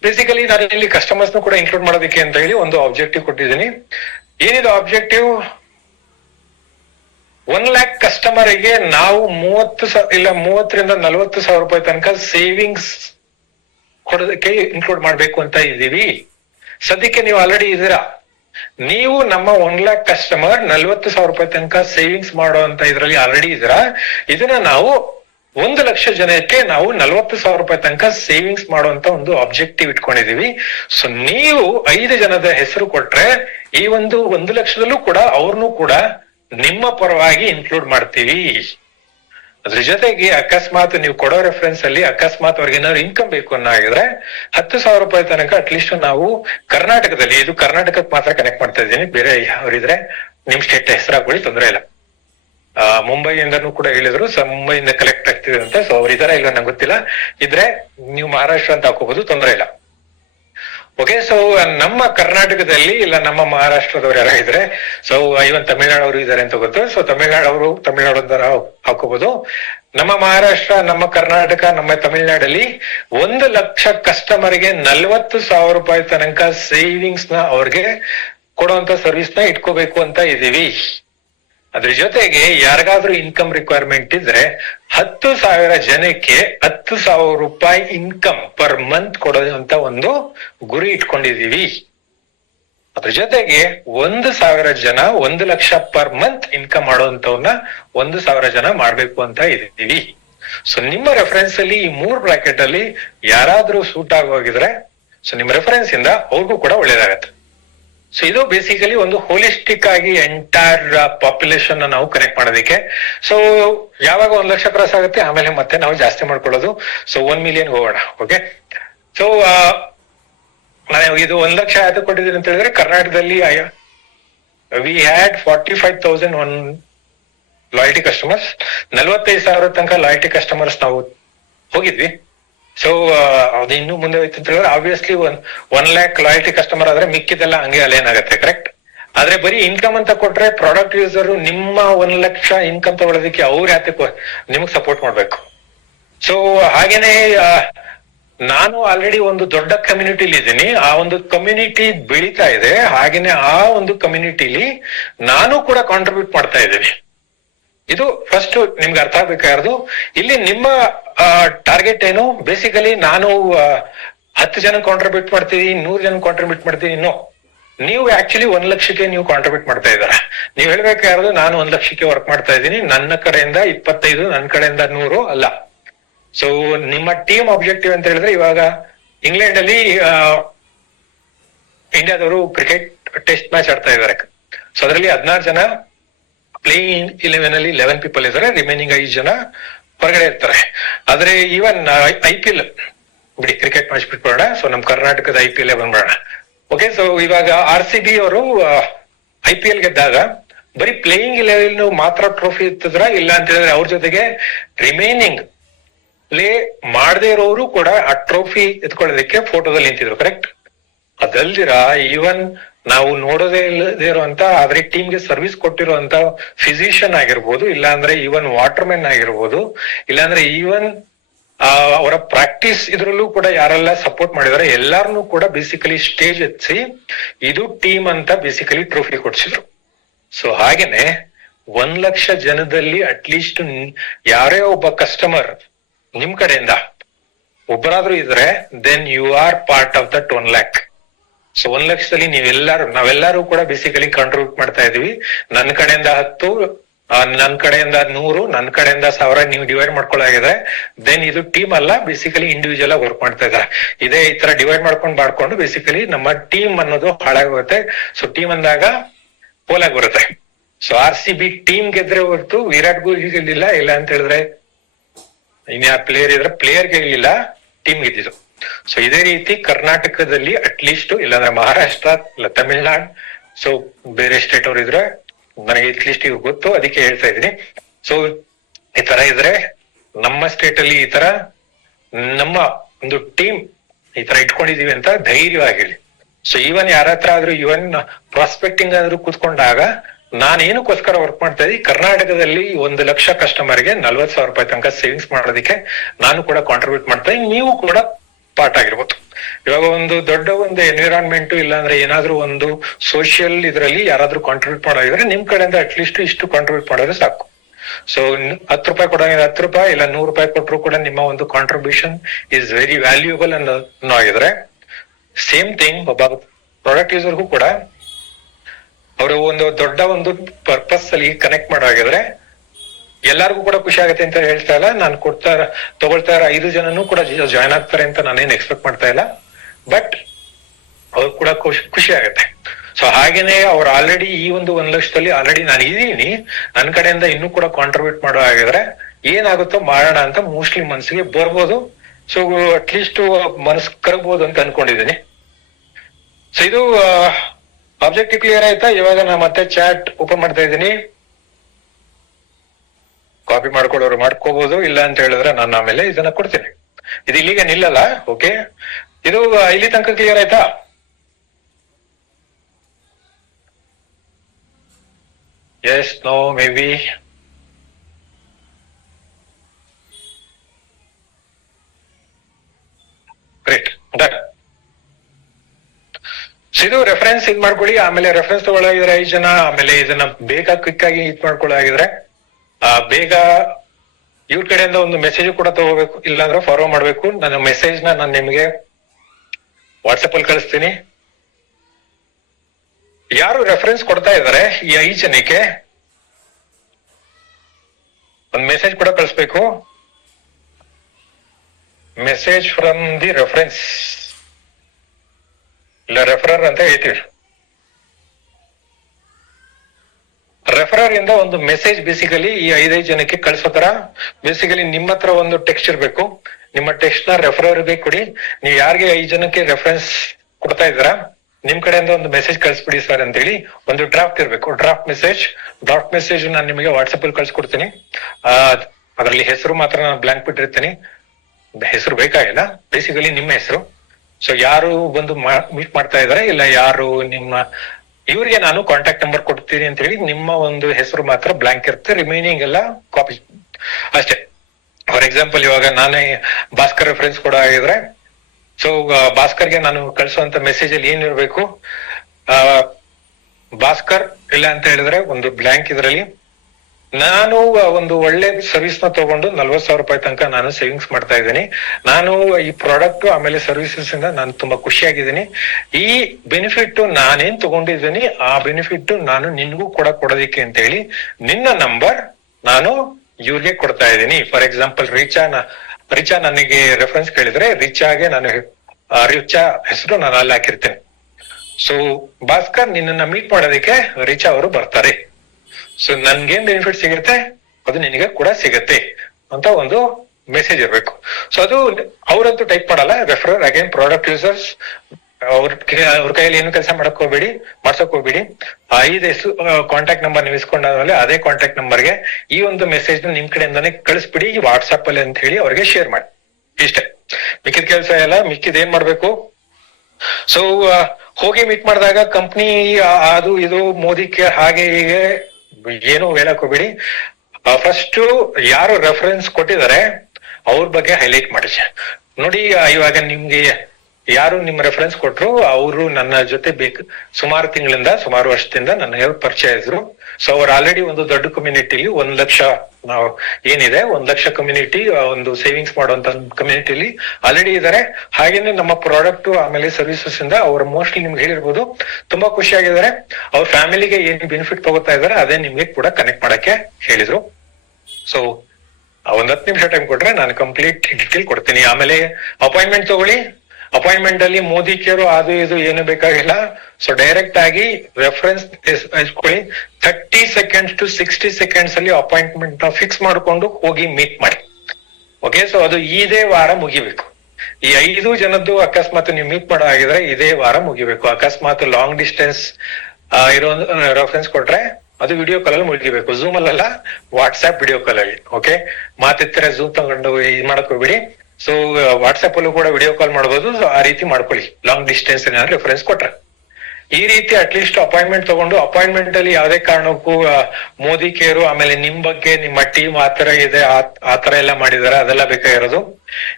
ಬೇಸಿಕಲಿ ನಾನು ಇಲ್ಲಿ ಕಸ್ಟಮರ್ಸ್ ಕೂಡ ಇನ್ಕ್ಲೂಡ್ ಮಾಡೋದಕ್ಕೆ ಅಂತ ಹೇಳಿ ಒಂದು ಆಬ್ಜೆಕ್ಟಿವ್ ಕೊಟ್ಟಿದ್ದೀನಿ. ಏನಿದು ಆಬ್ಜೆಕ್ಟಿವ್? 1 lakh ಕಸ್ಟಮರ್ಗೆ ನಾವು 30ರಿಂದ 40,000 ರೂಪಾಯಿ ತನಕ ಸೇವಿಂಗ್ಸ್ ಕೊಡೋದಕ್ಕೆ ಇನ್ಕ್ಲೂಡ್ ಮಾಡ್ಬೇಕು ಅಂತ ಇದ್ದೀವಿ. ಸದ್ಯಕ್ಕೆ ನೀವು ಆಲ್ರೆಡಿ ಇದ್ದೀರಾ. ನೀವು ನಮ್ಮ 1 lakh ಕಸ್ಟಮರ್ 40,000 ರೂಪಾಯಿ ತನಕ ಸೇವಿಂಗ್ಸ್ ಮಾಡುವಂತ ಇದ್ರಲ್ಲಿ ಆಲ್ರೆಡಿ ಇದ್ದೀರಾ. ಇದನ್ನ ನಾವು 1 ಲಕ್ಷ ಜನಕ್ಕೆ ನಾವು 40,000 ರೂಪಾಯಿ ತನಕ ಸೇವಿಂಗ್ಸ್ ಮಾಡುವಂತ ಒಂದು ಆಬ್ಜೆಕ್ಟಿವ್ ಇಟ್ಕೊಂಡಿದೀವಿ. ಸೊ ನೀವು 5 ಜನದ ಹೆಸರು ಕೊಟ್ರೆ ಈ 1 ಲಕ್ಷದಲ್ಲೂ ಕೂಡ ಅವ್ರನ್ನೂ ಕೂಡ ನಿಮ್ಮ ಪರವಾಗಿ ಇನ್ಕ್ಲೂಡ್ ಮಾಡ್ತೀವಿ. ಅದ್ರ ಜೊತೆಗೆ ಅಕಸ್ಮಾತ್ ನೀವು ಕೊಡೋ ರೆಫರೆನ್ಸ್ ಅಲ್ಲಿ ಅಕಸ್ಮಾತ್ ಅವ್ರಿಗೆ ಏನಾದ್ರು ಇನ್ಕಮ್ ಬೇಕು ಅನ್ನೋಗಿದ್ರೆ 10,000 ರೂಪಾಯಿ ತನಕ ಅಟ್ಲೀಸ್ಟ್ ನಾವು ಕರ್ನಾಟಕದಲ್ಲಿ, ಇದು ಕರ್ನಾಟಕಕ್ಕೆ ಮಾತ್ರ ಕನೆಕ್ಟ್ ಮಾಡ್ತಾ ಇದ್ದೀನಿ, ಬೇರೆ ಯಾವ್ರಿದ್ರೆ ನಿಮ್ ಸ್ಟೇಟ್ ಹೆಸರು ಹಾಕೊಳ್ಳಿ, ತೊಂದರೆ ಇಲ್ಲ. ಮುಂಬೈಯಿಂದನೂ ಕೂಡ ಹೇಳಿದ್ರು, ಸೊ ಮುಂಬೈಯಿಂದ ಕಲೆಕ್ಟ್ ಆಗ್ತಿದೆ ಅಂತ. ಸೊ ಅವ್ರು ಇದಾರ ಇಲ್ಲ ನಂಗೆ ಗೊತ್ತಿಲ್ಲ, ಇದ್ರೆ ನೀವು ಮಹಾರಾಷ್ಟ್ರ ಅಂತ ಹಾಕೋಬಹುದು, ತೊಂದರೆ ಇಲ್ಲ. ಓಕೆ, ಸೊ ನಮ್ಮ ಕರ್ನಾಟಕದಲ್ಲಿ ಇಲ್ಲ ನಮ್ಮ ಮಹಾರಾಷ್ಟ್ರದವ್ರು ಯಾರ ಇದ್ರೆ, ಸೊ ಇವನ್ ತಮಿಳ್ನಾಡು ಅವರು ಇದಾರೆ ಅಂತ ಗೊತ್ತು. ಸೊ ತಮಿಳ್ನಾಡು ಅಂತ ಹಾಕೋಬಹುದು. ನಮ್ಮ ಮಹಾರಾಷ್ಟ್ರ, ನಮ್ಮ ಕರ್ನಾಟಕ, ನಮ್ಮ ತಮಿಳ್ನಾಡಲ್ಲಿ 1 ಲಕ್ಷ ಕಸ್ಟಮರ್ಗೆ 40,000 ರೂಪಾಯಿ ತನಕ ಸೇವಿಂಗ್ಸ್ ನ ಅವ್ರಿಗೆ ಕೊಡುವಂತ ಸರ್ವಿಸ್ ನ ಇಟ್ಕೋಬೇಕು ಅಂತ ಇದೀವಿ. ಅದ್ರ ಜೊತೆಗೆ ಯಾರಿಗಾದ್ರೂ ಇನ್ಕಮ್ ರಿಕ್ವೈರ್ಮೆಂಟ್ ಇದ್ರೆ 10,000 ಜನಕ್ಕೆ 10,000 ರೂಪಾಯಿ ಇನ್ಕಮ್ ಪರ್ ಮಂತ್ ಕೊಡೋದಂತ ಒಂದು ಗುರಿ ಇಟ್ಕೊಂಡಿದೀವಿ. ಅದ್ರ ಜೊತೆಗೆ 1,000 ಜನ 1 ಲಕ್ಷ ಪರ್ ಮಂತ್ ಇನ್ಕಮ್ ಮಾಡೋಂತವ್ನ 1,000 ಜನ ಮಾಡ್ಬೇಕು ಅಂತ ಇದ್ದೀವಿ. ಸೊ ನಿಮ್ಮ ರೆಫರೆನ್ಸ್ ಅಲ್ಲಿ ಈ 3 ಬ್ರಾಕೆಟ್ ಅಲ್ಲಿ ಯಾರಾದ್ರೂ ಸೂಟ್ ಆಗೋಗಿದ್ರೆ ಸೊ ನಿಮ್ಮ ರೆಫರೆನ್ಸ್ ಇಂದ ಅವ್ರಿಗೂ ಕೂಡ ಒಳ್ಳೇದಾಗತ್ತೆ. ಸೊ ಇದು ಬೇಸಿಕಲಿ ಒಂದು ಹೋಲಿಸ್ಟಿಕ್ ಆಗಿ ಎಂಟೈರ್ ಪಾಪ್ಯುಲೇಷನ್ ನಾವು ಕನೆಕ್ಟ್ ಮಾಡೋದಕ್ಕೆ. ಸೊ ಯಾವಾಗ 1 ಲಕ್ಷ ಕ್ರಾಸ್ ಆಗುತ್ತೆ ಆಮೇಲೆ ಮತ್ತೆ ನಾವು ಜಾಸ್ತಿ ಮಾಡ್ಕೊಳ್ಳೋದು. ಸೊ 1 ಮಿಲಿಯನ್ ಹೋಗೋಣ. ಓಕೆ, ಸೊ ನಾನು ಇದು 1 ಲಕ್ಷ ಯಾವ್ದು ಕೊಟ್ಟಿದ್ದೀನಿ ಅಂತ ಹೇಳಿದ್ರೆ, ಕರ್ನಾಟಕದಲ್ಲಿ ವಿ ಹ್ಯಾಡ್ 45,000 ಲಾಯಲ್ಟಿ ಕಸ್ಟಮರ್ಸ್, 45,000 ತನಕ ಲಾಯಲ್ಟಿ ಕಸ್ಟಮರ್ಸ್ ನಾವು ಹೋಗಿದ್ವಿ. ಸೊ ಅದು ಇನ್ನು ಮುಂದೆ ಹೋಯ್ತು ಅಂತ ಹೇಳಿದ್ರೆ ಆಬ್ವಿಯಸ್ಲಿ 1 lakh ಲಾಯಲ್ಟಿ ಕಸ್ಟಮರ್ ಆದ್ರೆ ಮಿಕ್ಕಿದೆಲ್ಲ ಹಂಗೆ ಅಲ್ಲೇನಾಗತ್ತೆ, ಕರೆಕ್ಟ್. ಆದ್ರೆ ಬರೀ ಇನ್ಕಮ್ ಅಂತ ಕೊಟ್ರೆ ಪ್ರಾಡಕ್ಟ್ ಯೂಸರ್ ನಿಮ್ಮ 1 ಲಕ್ಷ ಇನ್ಕಮ್ ತಗೊಳ್ಳೋದಕ್ಕೆ ಅವ್ರು ಯಾತಕ್ಕೆ ನಿಮಗ್ ಸಪೋರ್ಟ್ ಮಾಡ್ಬೇಕು. ಸೊ ಹಾಗೇನೆ ನಾನು ಆಲ್ರೆಡಿ ಒಂದು ದೊಡ್ಡ ಕಮ್ಯುನಿಟಿಲಿ ಇದ್ದೀನಿ, ಆ ಒಂದು ಕಮ್ಯುನಿಟಿ ಬೆಳೀತಾ ಇದೆ. ಹಾಗೇನೆ ಆ ಒಂದು ಕಮ್ಯುನಿಟಿಲಿ ನಾನು ಕೂಡ ಕಾಂಟ್ರಿಬ್ಯೂಟ್ ಮಾಡ್ತಾ ಇದ್ದೀನಿ. ಇದು ಫಸ್ಟ್ ನಿಮ್ಗೆ ಅರ್ಥ ಆಗ್ಬೇಕಾಗಿರೋದು. ಇಲ್ಲಿ ನಿಮ್ಮ ಟಾರ್ಗೆಟ್ ಏನು? ಬೇಸಿಕಲಿ ನಾನು 10 ಜನ ಕಾಂಟ್ರಿಬ್ಯೂಟ್ ಮಾಡ್ತೀನಿ, 100 ಜನ ಕಾಂಟ್ರಿಬ್ಯೂಟ್ ಮಾಡ್ತೀನಿ, ನೋ. ನೀವು ಆಕ್ಚುಲಿ 1 ಲಕ್ಷಕ್ಕೆ ನೀವು ಕಾಂಟ್ರಿಬ್ಯೂಟ್ ಮಾಡ್ತಾ ಇದ್ದಾರ. ನೀವ್ ಹೇಳ್ಬೇಕಾದ್ರೆ ನಾನು 1 ಲಕ್ಷಕ್ಕೆ ವರ್ಕ್ ಮಾಡ್ತಾ ಇದ್ದೀನಿ, ನನ್ನ ಕಡೆಯಿಂದ 25, ನನ್ನ ಕಡೆಯಿಂದ 100 ಅಲ್ಲ. ಸೊ ನಿಮ್ಮ ಟೀಮ್ ಆಬ್ಜೆಕ್ಟಿವ್ ಅಂತ ಹೇಳಿದ್ರೆ, ಇವಾಗ ಇಂಗ್ಲೆಂಡ್ ಅಲ್ಲಿ ಇಂಡಿಯಾದವರು ಕ್ರಿಕೆಟ್ ಟೆಸ್ಟ್ ಮ್ಯಾಚ್ ಆಡ್ತಾ ಇದ್ದಾರೆ. ಸೊ ಅದರಲ್ಲಿ 16 ಜನ ಪ್ಲೇಯಿಂಗ್ 11 ಅಲ್ಲಿ 11 ಪೀಪಲ್ ಇದ್ದಾರೆ, ರಿಮೈನಿಂಗ್ 5 ಜನ ಹೊರಗಡೆ ಇರ್ತಾರೆ. ಆದ್ರೆ ಈವನ್ IPL ಬಿಡಿ, ಕ್ರಿಕೆಟ್ ಮ್ಯಾಚ್ ಬಿಟ್ಬಿಡೋಣ. ಸೊ ನಮ್ ಕರ್ನಾಟಕದ IPL ಬಂದ್ಬಿಡೋಣ. ಓಕೆ, ಸೊ ಇವಾಗ RCB ಅವರು IPL ಗೆದ್ದಾಗ ಬರೀ ಪ್ಲೇಯಿಂಗ್ 11 ಮಾತ್ರ ಟ್ರೋಫಿ ಇತ್ತಿದ್ರ, ಇಲ್ಲ ಅಂತ ಹೇಳಿದ್ರೆ ಅವ್ರ ಜೊತೆಗೆ ರಿಮೈನಿಂಗ್ ಪ್ಲೇ ಮಾಡದೇ ಇರೋರು ಕೂಡ ಆ ಟ್ರೋಫಿ ಎತ್ಕೊಳ್ಳೋದಕ್ಕೆ ಫೋಟೋದಲ್ಲಿ ನಿಂತಿದ್ರು. ಕರೆಕ್ಟ್? ಅದಲ್ದಿರ ಈವನ್ ನಾವು ನೋಡೋದೇ ಇಲ್ಲದೆ ಇರುವಂತ, ಆದ್ರೆ ಟೀಮ್ಗೆ ಸರ್ವಿಸ್ ಕೊಟ್ಟಿರುವಂತ ಫಿಸಿಷಿಯನ್ ಆಗಿರ್ಬೋದು, ಇಲ್ಲಾಂದ್ರೆ ಈವನ್ ವಾಟರ್ ಮೆನ್ ಆಗಿರ್ಬೋದು, ಇಲ್ಲಾಂದ್ರೆ ಈವನ್ ಅವರ ಪ್ರಾಕ್ಟೀಸ್ ಇದ್ರಲ್ಲೂ ಕೂಡ ಯಾರೆಲ್ಲ ಸಪೋರ್ಟ್ ಮಾಡಿದಾರೆ ಎಲ್ಲಾರನು ಕೂಡ ಬೇಸಿಕಲಿ ಸ್ಟೇಜ್ ಎತ್ಸಿ ಇದು ಟೀಮ್ ಅಂತ ಬೇಸಿಕಲಿ ಟ್ರೋಫಿ ಕೊಡ್ಸಿದ್ರು. ಸೊ ಹಾಗೇನೆ 1 ಲಕ್ಷ ಜನದಲ್ಲಿ ಅಟ್ಲೀಸ್ಟ್ ಯಾರೇ ಒಬ್ಬ ಕಸ್ಟಮರ್ ನಿಮ್ ಕಡೆಯಿಂದ ಒಬ್ಬರಾದ್ರೂ ಇದ್ರೆ, then you are part of that 1 lakh. So 1 ಲಕ್ಷದಲ್ಲಿ ನಾವೆಲ್ಲರೂ ಕೂಡ ಬೇಸಿಕಲಿ ಕಾಂಟ್ರಿಬ್ಯೂಟ್ ಮಾಡ್ತಾ ಇದೀವಿ. ನನ್ನ ಕಡೆಯಿಂದ 10, ನನ್ ಕಡೆಯಿಂದ 100, ನನ್ ಕಡೆಯಿಂದ 1000 ನೀವು ಡಿವೈಡ್ ಮಾಡ್ಕೊಳ್ಳಾಗಿದೆ. ದೆನ್ ಇದು ಟೀಮ್ ಅಲ್ಲ, ಬೇಸಿಕಲಿ ಇಂಡಿವಿಜುವಲ್ ಆಗಿ ವರ್ಕ್ ಮಾಡ್ತಾ ಇದ್ದಾರೆ. ಈ ತರ ಡಿವೈಡ್ ಮಾಡ್ಕೊಂಡು ಬೇಸಿಕಲಿ ನಮ್ಮ ಟೀಮ್ ಅನ್ನೋದು ಹಾಳಾಗುತ್ತೆ. ಸೊ ಟೀಮ್ ಅಂದಾಗ ಪೋಲಾಗಿ ಬರುತ್ತೆ. ಸೊ RCB ಟೀಮ್ ಗೆದ್ರೆ ಹೊರತು ವಿರಾಟ್ ಕೊಹ್ಲಿ ಗೆಲ್ಲಿಲ್ಲ, ಇಲ್ಲ ಅಂತ ಹೇಳಿದ್ರೆ ಇನ್ಯಾರ ಪ್ಲೇಯರ್ ಇದ್ರೆ ಪ್ಲೇಯರ್ ಗೆಲ್ಲಿಲ್ಲ, ಟೀಮ್ ಗೆದ್ದಿದ್ದು. ಸೊ ಇದೇ ರೀತಿ ಕರ್ನಾಟಕದಲ್ಲಿ ಅಟ್ಲೀಸ್ಟ್, ಇಲ್ಲಾಂದ್ರೆ ಮಹಾರಾಷ್ಟ್ರ, ಇಲ್ಲ ತಮಿಳ್ನಾಡು, ಸೊ ಬೇರೆ ಸ್ಟೇಟ್ ಅವ್ರು ಇದ್ರೆ ನನಗೆ ಅಟ್ಲೀಸ್ಟ್ ಇವ್ರು ಗೊತ್ತು, ಅದಕ್ಕೆ ಹೇಳ್ತಾ ಇದೀನಿ. ಸೊ ಈ ತರ ಇದ್ರೆ ನಮ್ಮ ಸ್ಟೇಟ್ ಅಲ್ಲಿ ಈ ತರ ನಮ್ಮ ಒಂದು ಟೀಮ್ ಈ ತರ ಇಟ್ಕೊಂಡಿದೀವಿ ಅಂತ ಧೈರ್ಯವಾಗಿ. ಸೊ ಈವನ್ ಯಾರ ಹತ್ರ ಆದ್ರೂ ಈವನ್ ಪ್ರಾಸ್ಪೆಕ್ಟಿಂಗ್ ಆದ್ರೂ ಕೂತ್ಕೊಂಡಾಗ ನಾನು ಏನಕ್ಕೋಸ್ಕರ ವರ್ಕ್ ಮಾಡ್ತಾ ಇದ್ದೀನಿ, ಕರ್ನಾಟಕದಲ್ಲಿ 1 ಲಕ್ಷ ಕಸ್ಟಮರ್ಗೆ 40,000 ರೂಪಾಯಿ ತನಕ ಸೇವಿಂಗ್ಸ್ ಮಾಡೋದಕ್ಕೆ ನಾನು ಕೂಡ ಕಾಂಟ್ರಿಬ್ಯೂಟ್ ಮಾಡ್ತಾ ಇದ್ದೀನಿ. ನೀವು ಕೂಡ ಪಾರ್ಟ್ ಆಗಿರ್ಬೋದು. ಇವಾಗ ಒಂದು ದೊಡ್ಡ ಒಂದು ಎನ್ವಿರಾನ್ಮೆಂಟ್, ಇಲ್ಲಾಂದ್ರೆ ಏನಾದ್ರೂ ಒಂದು ಸೋಷಿಯಲ್ ಇದ್ರಲ್ಲಿ ಯಾರಾದ್ರೂ ಕಾಂಟ್ರಿಬ್ಯೂಟ್ ಮಾಡೋದಿದ್ರೆ ನಿಮ್ ಕಡೆಯಿಂದ ಅಟ್ಲೀಸ್ಟ್ ಇಷ್ಟು ಕಾಂಟ್ರಿಬ್ಯೂಟ್ ಮಾಡೋದ್ರೆ ಸಾಕು. ಸೊ 10 ರೂಪಾಯಿ ಕೊಡೋಂಗಿದ್ರೆ 10 ರೂಪಾಯಿ, ಇಲ್ಲ 100 ರೂಪಾಯಿ ಕೊಟ್ಟರು ಕೂಡ ನಿಮ್ಮ ಒಂದು ಕಾಂಟ್ರಿಬ್ಯೂಷನ್ ಇಸ್ ವೆರಿ ವ್ಯಾಲ್ಯೂಯಬಲ್ ಅನ್ನೋ ಆಗಿದ್ರೆ, ಸೇಮ್ ಥಿಂಗ್ ಒಬ್ಬ ಪ್ರಾಡಕ್ಟ್ ಯೂಸರ್ಗೂ ಕೂಡ ಅವರು ಒಂದು ದೊಡ್ಡ ಒಂದು ಪರ್ಪಸ್ ಅಲ್ಲಿ ಕನೆಕ್ಟ್ ಮಾಡೋ ಆಗಿದ್ರೆ ಎಲ್ಲಾರ್ಗು ಕೂಡ ಖುಷಿ ಆಗುತ್ತೆ ಅಂತ ಹೇಳ್ತಾ ಇಲ್ಲ. ನಾನು ತಗೊಳ್ತಾ ಇರೋ 5 ಜನನು ಕೂಡ ಜಾಯ್ನ್ ಆಗ್ತಾರೆ ಅಂತ ನಾನೇನ್ ಎಕ್ಸ್ಪೆಕ್ಟ್ ಮಾಡ್ತಾ ಇಲ್ಲ, ಬಟ್ ಅವ್ರು ಕೂಡ ಖುಷಿ ಆಗುತ್ತೆ. ಸೊ ಹಾಗೇನೆ ಅವ್ರು ಆಲ್ರೆಡಿ ಈ ಒಂದು 1 ಲಕ್ಷದಲ್ಲಿ ಆಲ್ರೆಡಿ ನಾನು ಇದೀನಿ, ನನ್ನ ಕಡೆಯಿಂದ ಇನ್ನೂ ಕೂಡ ಕಾಂಟ್ರಿಬ್ಯೂಟ್ ಮಾಡೋ ಆಗಿದ್ರೆ ಏನಾಗುತ್ತೋ ಮಾಡೋಣ ಅಂತ ಮೋಸ್ಟ್ಲಿ ಮನ್ಸಿಗೆ ಬರ್ಬೋದು. ಸೊ ಅಟ್ಲೀಸ್ಟ್ ಮನಸ್ಸು ಕರಗ್ಬೋದು ಅಂತ ಅನ್ಕೊಂಡಿದ್ದೀನಿ. ಸೊ ಇದು ಆಬ್ಜೆಕ್ಟಿವ್ ಕ್ಲಿಯರ್ ಆಯ್ತಾ? ಇವಾಗ ನಾ ಮತ್ತೆ ಚಾಟ್ ಓಪನ್ ಮಾಡ್ತಾ ಇದ್ದೀನಿ. ಕಾಪಿ ಮಾಡ್ಕೊಳ್ಳೋರು ಮಾಡ್ಕೋಬಹುದು, ಇಲ್ಲ ಅಂತ ಹೇಳಿದ್ರೆ ನಾನು ಆಮೇಲೆ ಇದನ್ನ ಕೊಡ್ತೀನಿ. ಇದು ಇಲ್ಲಿಗೆ ನಿಲ್ಲಲ್ಲ. ಓಕೆ, ಇದು ಇಲ್ಲಿ ತನಕ ಕ್ಲಿಯರ್ ಆಯ್ತಾ? Yes, no, maybe. Great, done. ಇದು ರೆಫರೆನ್ಸ್ ಇದ್ ಮಾಡ್ಕೊಳ್ಳಿ. ಆಮೇಲೆ ರೆಫರೆನ್ಸ್ ತಗೊಳ್ಳಾಗಿದ್ರೆ 5 ಜನ, ಆಮೇಲೆ ಇದನ್ನ ಬೇಗ ಕ್ವಿಕ್ ಆಗಿ ಇದ್ ಮಾಡ್ಕೊಳ್ಳಾಗಿದ್ರೆ ಬೇಗ ಇವ್ರ ಕಡೆಯಿಂದ ಒಂದು ಮೆಸೇಜ್ ಕೂಡ ತಗೋಬೇಕು, ಇಲ್ಲಾಂದ್ರೆ ಫಾರ್ವರ್ಡ್ ಮಾಡ್ಬೇಕು. ನನ್ನ ಮೆಸೇಜ್ ನಾನು ನಿಮ್ಗೆ ವಾಟ್ಸಪ್ ಅಲ್ಲಿ ಕಳಿಸ್ತೀನಿ. ಯಾರು ರೆಫರೆನ್ಸ್ ಕೊಡ್ತಾ ಇದಾರೆ ಈ 5 ಜನಕ್ಕೆ ಒಂದು ಮೆಸೇಜ್ ಕೂಡ ಕಳಿಸ್ಬೇಕು. ಮೆಸೇಜ್ ಫ್ರಮ್ ದಿ ರೆಫರೆನ್ಸ್, ಇಲ್ಲ ರೆಫರರ್ ಅಂತ ಹೇಳ್ತೀವಿ. ರೆಫರರ್ ಇಂದ ಒಂದು ಮೆಸೇಜ್ ಬೇಸಿಕಲಿ ಈ 5 ಜನಕ್ಕೆ ಕಳ್ಸೋ ತರ ಬೇಸಿಕಲಿ ನಿಮ್ಮ ಹತ್ರ ಒಂದು ಟೆಕ್ಸ್ಟ್ ಇರ್ಬೇಕು. ನಿಮ್ಮ ಟೆಕ್ಸ್ಟ್ ನ ರೆಫರರ್ಗೆ ಕೊಡಿ. ನೀವು ಯಾರಿಗೆ 5 ಜನಕ್ಕೆ ರೆಫರೆನ್ಸ್ ಕೊಡ್ತಾ ಇದ್ದೀರಾ, ನಿಮ್ ಕಡೆಯಿಂದ ಒಂದು ಮೆಸೇಜ್ ಕಳ್ಸ್ಬಿಡಿ ಸರ್ ಅಂತ ಹೇಳಿ ಒಂದು ಡ್ರಾಫ್ಟ್ ಇರ್ಬೇಕು. ಡ್ರಾಫ್ಟ್ ಮೆಸೇಜ್ ನಾನು ನಿಮಗೆ ವಾಟ್ಸಪ್ ಅಲ್ಲಿ ಕಳ್ಸಿಕೊಡ್ತೀನಿ. ಅದರಲ್ಲಿ ಹೆಸರು ಮಾತ್ರ ನಾನು ಬ್ಲಾಂಕ್ ಬಿಟ್ಟಿರ್ತೀನಿ, ಹೆಸರು ಬೇಕಾಗಿಲ್ಲ, ಬೇಸಿಕಲಿ ನಿಮ್ಮ ಹೆಸರು. ಸೊ ಯಾರು ಬಂದು ಮೀಟ್ ಮಾಡ್ತಾ ಇದಾರೆ, ಇಲ್ಲ ಯಾರು ನಿಮ್ಮ ಇವ್ರಿಗೆ ನಾನು ಕಾಂಟ್ಯಾಕ್ಟ್ ನಂಬರ್ ಕೊಡ್ತೀನಿ ಅಂತ ಹೇಳಿ ನಿಮ್ಮ ಒಂದು ಹೆಸರು ಮಾತ್ರ ಬ್ಲಾಂಕ್ ಇರುತ್ತೆ, ರಿಮೈನಿಂಗ್ ಎಲ್ಲ ಕಾಪಿ ಅಷ್ಟೇ. ಫಾರ್ ಎಕ್ಸಾಂಪಲ್ ಇವಾಗ ನಾನೇ ಭಾಸ್ಕರ್ ರೆಫರೆನ್ಸ್ ಕೊಡೋ ಆಗಿದ್ರೆ, ಸೊ ಭಾಸ್ಕರ್ಗೆ ನಾನು ಕಳಿಸುವಂತ ಮೆಸೇಜ್ ಅಲ್ಲಿ ಏನಿರ್ಬೇಕು, ಭಾಸ್ಕರ್ ಇಲ್ಲ ಅಂತ ಹೇಳಿದ್ರೆ ಒಂದು ಬ್ಲಾಂಕ್ ಇದರಲ್ಲಿ ನಾನು ಒಂದು ಒಳ್ಳೆ ಸರ್ವಿಸ್ ನ ತಗೊಂಡು 40,000 ರೂಪಾಯಿ ತನಕ ನಾನು ಸೇವಿಂಗ್ಸ್ ಮಾಡ್ತಾ ಇದ್ದೀನಿ. ನಾನು ಈ ಪ್ರಾಡಕ್ಟ್ ಆಮೇಲೆ ಸರ್ವಿಸಸ್ ಇಂದ ನಾನು ತುಂಬಾ ಖುಷಿಯಾಗಿದ್ದೀನಿ. ಈ ಬೆನಿಫಿಟ್ ನಾನೇನ್ ತಗೊಂಡಿದ್ದೀನಿ ಆ ಬೆನಿಫಿಟ್ ನಾನು ನಿನ್ಗೂ ಕೂಡ ಕೊಡೋದಿಕ್ಕೆ ಅಂತ ಹೇಳಿ ನಿನ್ನ ನಂಬರ್ ನಾನು ಇವ್ರಿಗೆ ಕೊಡ್ತಾ ಇದ್ದೀನಿ. ಫಾರ್ ಎಕ್ಸಾಂಪಲ್ ರಿಚಾ ನನಗೆ ರೆಫರೆನ್ಸ್ ಕೇಳಿದ್ರೆ ರಿಚಾಗೆ ನಾನು ರಿಚಾ ಹೆಸರು ನಾನು ಅಲ್ಲಿ ಹಾಕಿರ್ತೇನೆ. ಸೊ ಭಾಸ್ಕರ್ ನಿನ್ನ ಮೀಟ್ ಮಾಡೋದಕ್ಕೆ ರಿಚಾ ಅವರು ಬರ್ತಾರೆ. ಸೊ ನನ್ಗೇನ್ ಬೆನಿಫಿಟ್ ಸಿಗುತ್ತೆ ಅದು ನಿನಗೆ ಕೂಡ ಸಿಗತ್ತೆ ಅಂತ ಒಂದು ಮೆಸೇಜ್ ಇರ್ಬೇಕು. ಸೊ ಅದು ಅವ್ರಂತೂ ಟೈಪ್ ಮಾಡಲ್ಲ. ರೆಫರರ್ ಅಗೇನ್ ಪ್ರಾಡಕ್ಟ್ ಯೂಸರ್ಸ್ ಅವ್ರ ಕೈಯಲ್ಲಿ ಏನು ಕೆಲಸ ಮಾಡ್ಸಕ್ ಹೋಗ್ಬೇಡಿ. 5 ಕಾಂಟ್ಯಾಕ್ಟ್ ನಂಬರ್ ನೀವು ಇಸ್ಕೊಂಡಾದ್ಮೇಲೆ ಅದೇ ಕಾಂಟ್ಯಾಕ್ಟ್ ನಂಬರ್ಗೆ ಈ ಒಂದು ಮೆಸೇಜ್ ನ ನಿಮ್ ಕಡೆಯಿಂದಾನೆ ಕಳಿಸ್ಬಿಡಿ ವಾಟ್ಸ್ಆಪ್ ಅಲ್ಲಿ ಅಂತ ಹೇಳಿ ಅವ್ರಿಗೆ ಶೇರ್ ಮಾಡಿ. ಇಷ್ಟೇ, ಮಿಕ್ಕಿದ ಕೆಲಸ ಎಲ್ಲ ಮಿಕ್ಕಿದ ಏನ್ ಮಾಡ್ಬೇಕು. ಸೊ ಹೋಗಿ ಮೀಟ್ ಮಾಡಿದಾಗ ಕಂಪ್ನಿ ಅದು ಇದು ಮೋದಿ ಕೇರ್ ಹಾಗೆ ಹೀಗೆ ಏನು ಹೇಳಕ್ ಹೋಗ್ಬೇಡಿ. ಫಸ್ಟ್ ಯಾರು ರೆಫರೆನ್ಸ್ ಕೊಟ್ಟಿದ್ದಾರೆ ಅವ್ರ ಬಗ್ಗೆ ಹೈಲೈಟ್ ಮಾಡಿ. ನೋಡಿ ಇವಾಗ ನಿಮ್ಗೆ ಯಾರು ನಿಮ್ ರೆಫರೆನ್ಸ್ ಕೊಟ್ರು ಅವರು ನನ್ನ ಜೊತೆ ಸುಮಾರು ವರ್ಷದಿಂದ ನನಗೆ ಪರಿಚಯ ಇದ್ರು. ಸೊ ಅವ್ರು ಆಲ್ರೆಡಿ ಒಂದು ದೊಡ್ಡ ಕಮ್ಯುನಿಟಿಲಿ 1 ಲಕ್ಷ ಏನಿದೆ 1 ಲಕ್ಷ ಕಮ್ಯುನಿಟಿ ಒಂದು ಸೇವಿಂಗ್ಸ್ ಮಾಡುವಂತ ಕಮ್ಯುನಿಟಿಲಿ ಆಲ್ರೆಡಿ ಇದಾರೆ. ಹಾಗೇನೆ ನಮ್ಮ ಪ್ರಾಡಕ್ಟ್ ಆಮೇಲೆ ಸರ್ವಿಸಸ್ ಇಂದ ಅವ್ರು ಮೋಸ್ಟ್ಲಿ ನಿಮ್ಗೆ ಹೇಳಿರ್ಬೋದು ತುಂಬಾ ಖುಷಿಯಾಗಿದ್ದಾರೆ. ಅವ್ರ ಫ್ಯಾಮಿಲಿಗೆ ಏನ್ ಬೆನಿಫಿಟ್ ತಗೋತಾ ಇದಾರೆ ಅದೇ ನಿಮ್ಗೆ ಕೂಡ ಕನೆಕ್ಟ್ ಮಾಡಕ್ಕೆ ಹೇಳಿದ್ರು. ಸೊ 10 ನಿಮಿಷ ಟೈಮ್ ಕೊಟ್ರೆ ನಾನು ಕಂಪ್ಲೀಟ್ ಡೀಟೇಲ್ ಕೊಡ್ತೀನಿ. ಆಮೇಲೆ ಅಪಾಯಿಂಟ್ಮೆಂಟ್ ತಗೊಳ್ಳಿ. ಅಪಾಯಿಂಟ್ಮೆಂಟ್ ಅಲ್ಲಿ ಮೋದಿ ಕೇರು ಅದು ಇದು ಏನು ಬೇಕಾಗಿಲ್ಲ. ಸೊ ಡೈರೆಕ್ಟ್ ಆಗಿ ರೆಫರೆನ್ಸ್ ಇಸ್ಕೊಳ್ಳಿ. 30 seconds to 60 seconds ಅಲ್ಲಿ ಅಪಾಯಿಂಟ್ಮೆಂಟ್ ಫಿಕ್ಸ್ ಮಾಡ್ಕೊಂಡು ಹೋಗಿ ಮೀಟ್ ಮಾಡಿ. ಓಕೆ, ಸೊ ಅದು ಇದೇ ವಾರ ಮುಗಿಬೇಕು. ಈ 5 ಜನದ್ದು ಅಕಸ್ಮಾತ್ ನೀವು ಮೀಟ್ ಮಾಡೋ ಆಗಿದ್ರೆ ಇದೇ ವಾರ ಮುಗಿಬೇಕು. ಅಕಸ್ಮಾತ್ ಲಾಂಗ್ ಡಿಸ್ಟೆನ್ಸ್ ಇರೋ ರೆಫರೆನ್ಸ್ ಕೊಟ್ರೆ ಅದು ವಿಡಿಯೋ ಕಾಲ್ ಅಲ್ಲಿ ಮುಗಿಬೇಕು. ಝೂಮ್ ಅಲ್ಲ, ವಾಟ್ಸ್ಆಪ್ ವಿಡಿಯೋ ಕಾಲ್ ಅಲ್ಲಿ. ಓಕೆ, ಮಾತಿರ್ತಾರೆ ಝೂಮ್ ತಗೊಂಡು ಇದ್ ಮಾಡಕ್ ಹೋಗ್ಬಿಡಿ. ಸೊ ವಾಟ್ಸ್ಆಪ್ ಅಲ್ಲೂ ಕೂಡ ವಿಡಿಯೋ ಕಾಲ್ ಮಾಡಬಹುದು. ಆ ರೀತಿ ಮಾಡ್ಕೊಳ್ಳಿ ಲಾಂಗ್ ಡಿಸ್ಟೆನ್ಸ್ ಏನಾದ್ರು ರೆಫರೆನ್ಸ್ ಕೊಟ್ರೆ. ಈ ರೀತಿ ಅಟ್ಲೀಸ್ಟ್ ಅಪಾಯಿಂಟ್ಮೆಂಟ್ ತಗೊಂಡು ಅಪಾಯಿಂಟ್ಮೆಂಟ್ ಅಲ್ಲಿ ಯಾವ್ದೇ ಕಾರಣಕ್ಕೂ ಮೋದಿ ಕೇರು ಆಮೇಲೆ ನಿಮ್ ಬಗ್ಗೆ ನಿಮ್ಮ ಟೀಮ್ ಆತರ ಇದೆ ಆತರ ಎಲ್ಲ ಮಾಡಿದಾರೆ ಅದೆಲ್ಲ ಬೇಕಾಗಿರೋದು.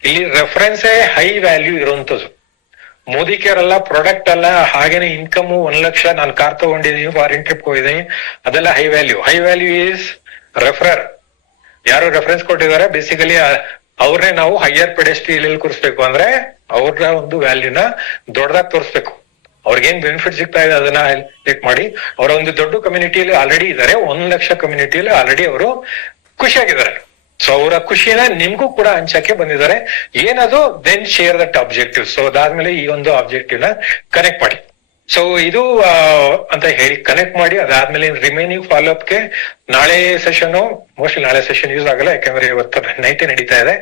ಇಲ್ಲಿ ರೆಫರೆನ್ಸೇ ಹೈ ವ್ಯಾಲ್ಯೂ ಇರುವಂತದ್ದು. ಮೋದಿ ಕೇರ್ ಅಲ್ಲ, ಪ್ರಾಡಕ್ಟ್ ಅಲ್ಲ, ಹಾಗೇನೆ ಇನ್ಕಮ್ 1 ಲಕ್ಷ ನಾನು ಕಾರ್ ತಗೊಂಡಿದೀನಿ, ಫಾರಿನ್ ಟ್ರಿಪ್ ಹೋಗಿದ್ದೀನಿ, ಅದೆಲ್ಲ high value. High value is referrer. ಯಾರು ರೆಫರೆನ್ಸ್ ಕೊಟ್ಟಿದ್ದಾರೆ ಬೇಸಿಕಲಿ ಅವ್ರನ್ನೇ ನಾವು ಹೈಯರ್ ಪೆಡೆಸ್ಟ್ರಿಯಲ್ಲಿ ಕೂರಿಸ್ಬೇಕು. ಅಂದ್ರೆ ಅವ್ರ ಒಂದು ವ್ಯಾಲ್ಯೂನ ದೊಡ್ಡದಾಗಿ ತೋರಿಸ್ಬೇಕು. ಅವ್ರಿಗೇನ್ ಬೆನಿಫಿಟ್ ಸಿಗ್ತಾ ಇದೆ ಅದನ್ನ ಹೈಲೈಟ್ ಮಾಡಿ. ಅವರ ಒಂದು ದೊಡ್ಡ ಕಮ್ಯುನಿಟಿಯಲ್ಲಿ ಆಲ್ರೆಡಿ ಇದ್ದಾರೆ. 1 ಲಕ್ಷ ಕಮ್ಯುನಿಟಿಯಲ್ಲಿ ಆಲ್ರೆಡಿ ಅವರು ಖುಷಿಯಾಗಿದ್ದಾರೆ. ಸೊ ಅವರ ಖುಷಿನ ನಿಮ್ಗೂ ಕೂಡ ಹಂಚಕ್ಕೆ ಬಂದಿದ್ದಾರೆ. ಏನದು then share that objective. So ಅದಾದ್ಮೇಲೆ ಈ ಒಂದು ಆಬ್ಜೆಕ್ಟಿವ್ ನ ಕನೆಕ್ಟ್ ಮಾಡಿ. ಸೊ ಇದು ಅಂತ ಹೇಳಿ ಕನೆಕ್ಟ್ ಮಾಡಿ. ಅದಾದ್ಮೇಲೆ ರಿಮೈನಿಂಗ್ ಫಾಲೋ ಅಪ್ಗೆ ನಾಳೆ ಸೆಷನ್, ಮೋಸ್ಟ್ಲಿ ನಾಳೆ ಸೆಷನ್ ಯೂಸ್ ಆಗಲ್ಲ, ಯಾಕಂದ್ರೆ ಇವತ್ತು ನೈಟ್ ನಡೀತಾ ಇದೆ.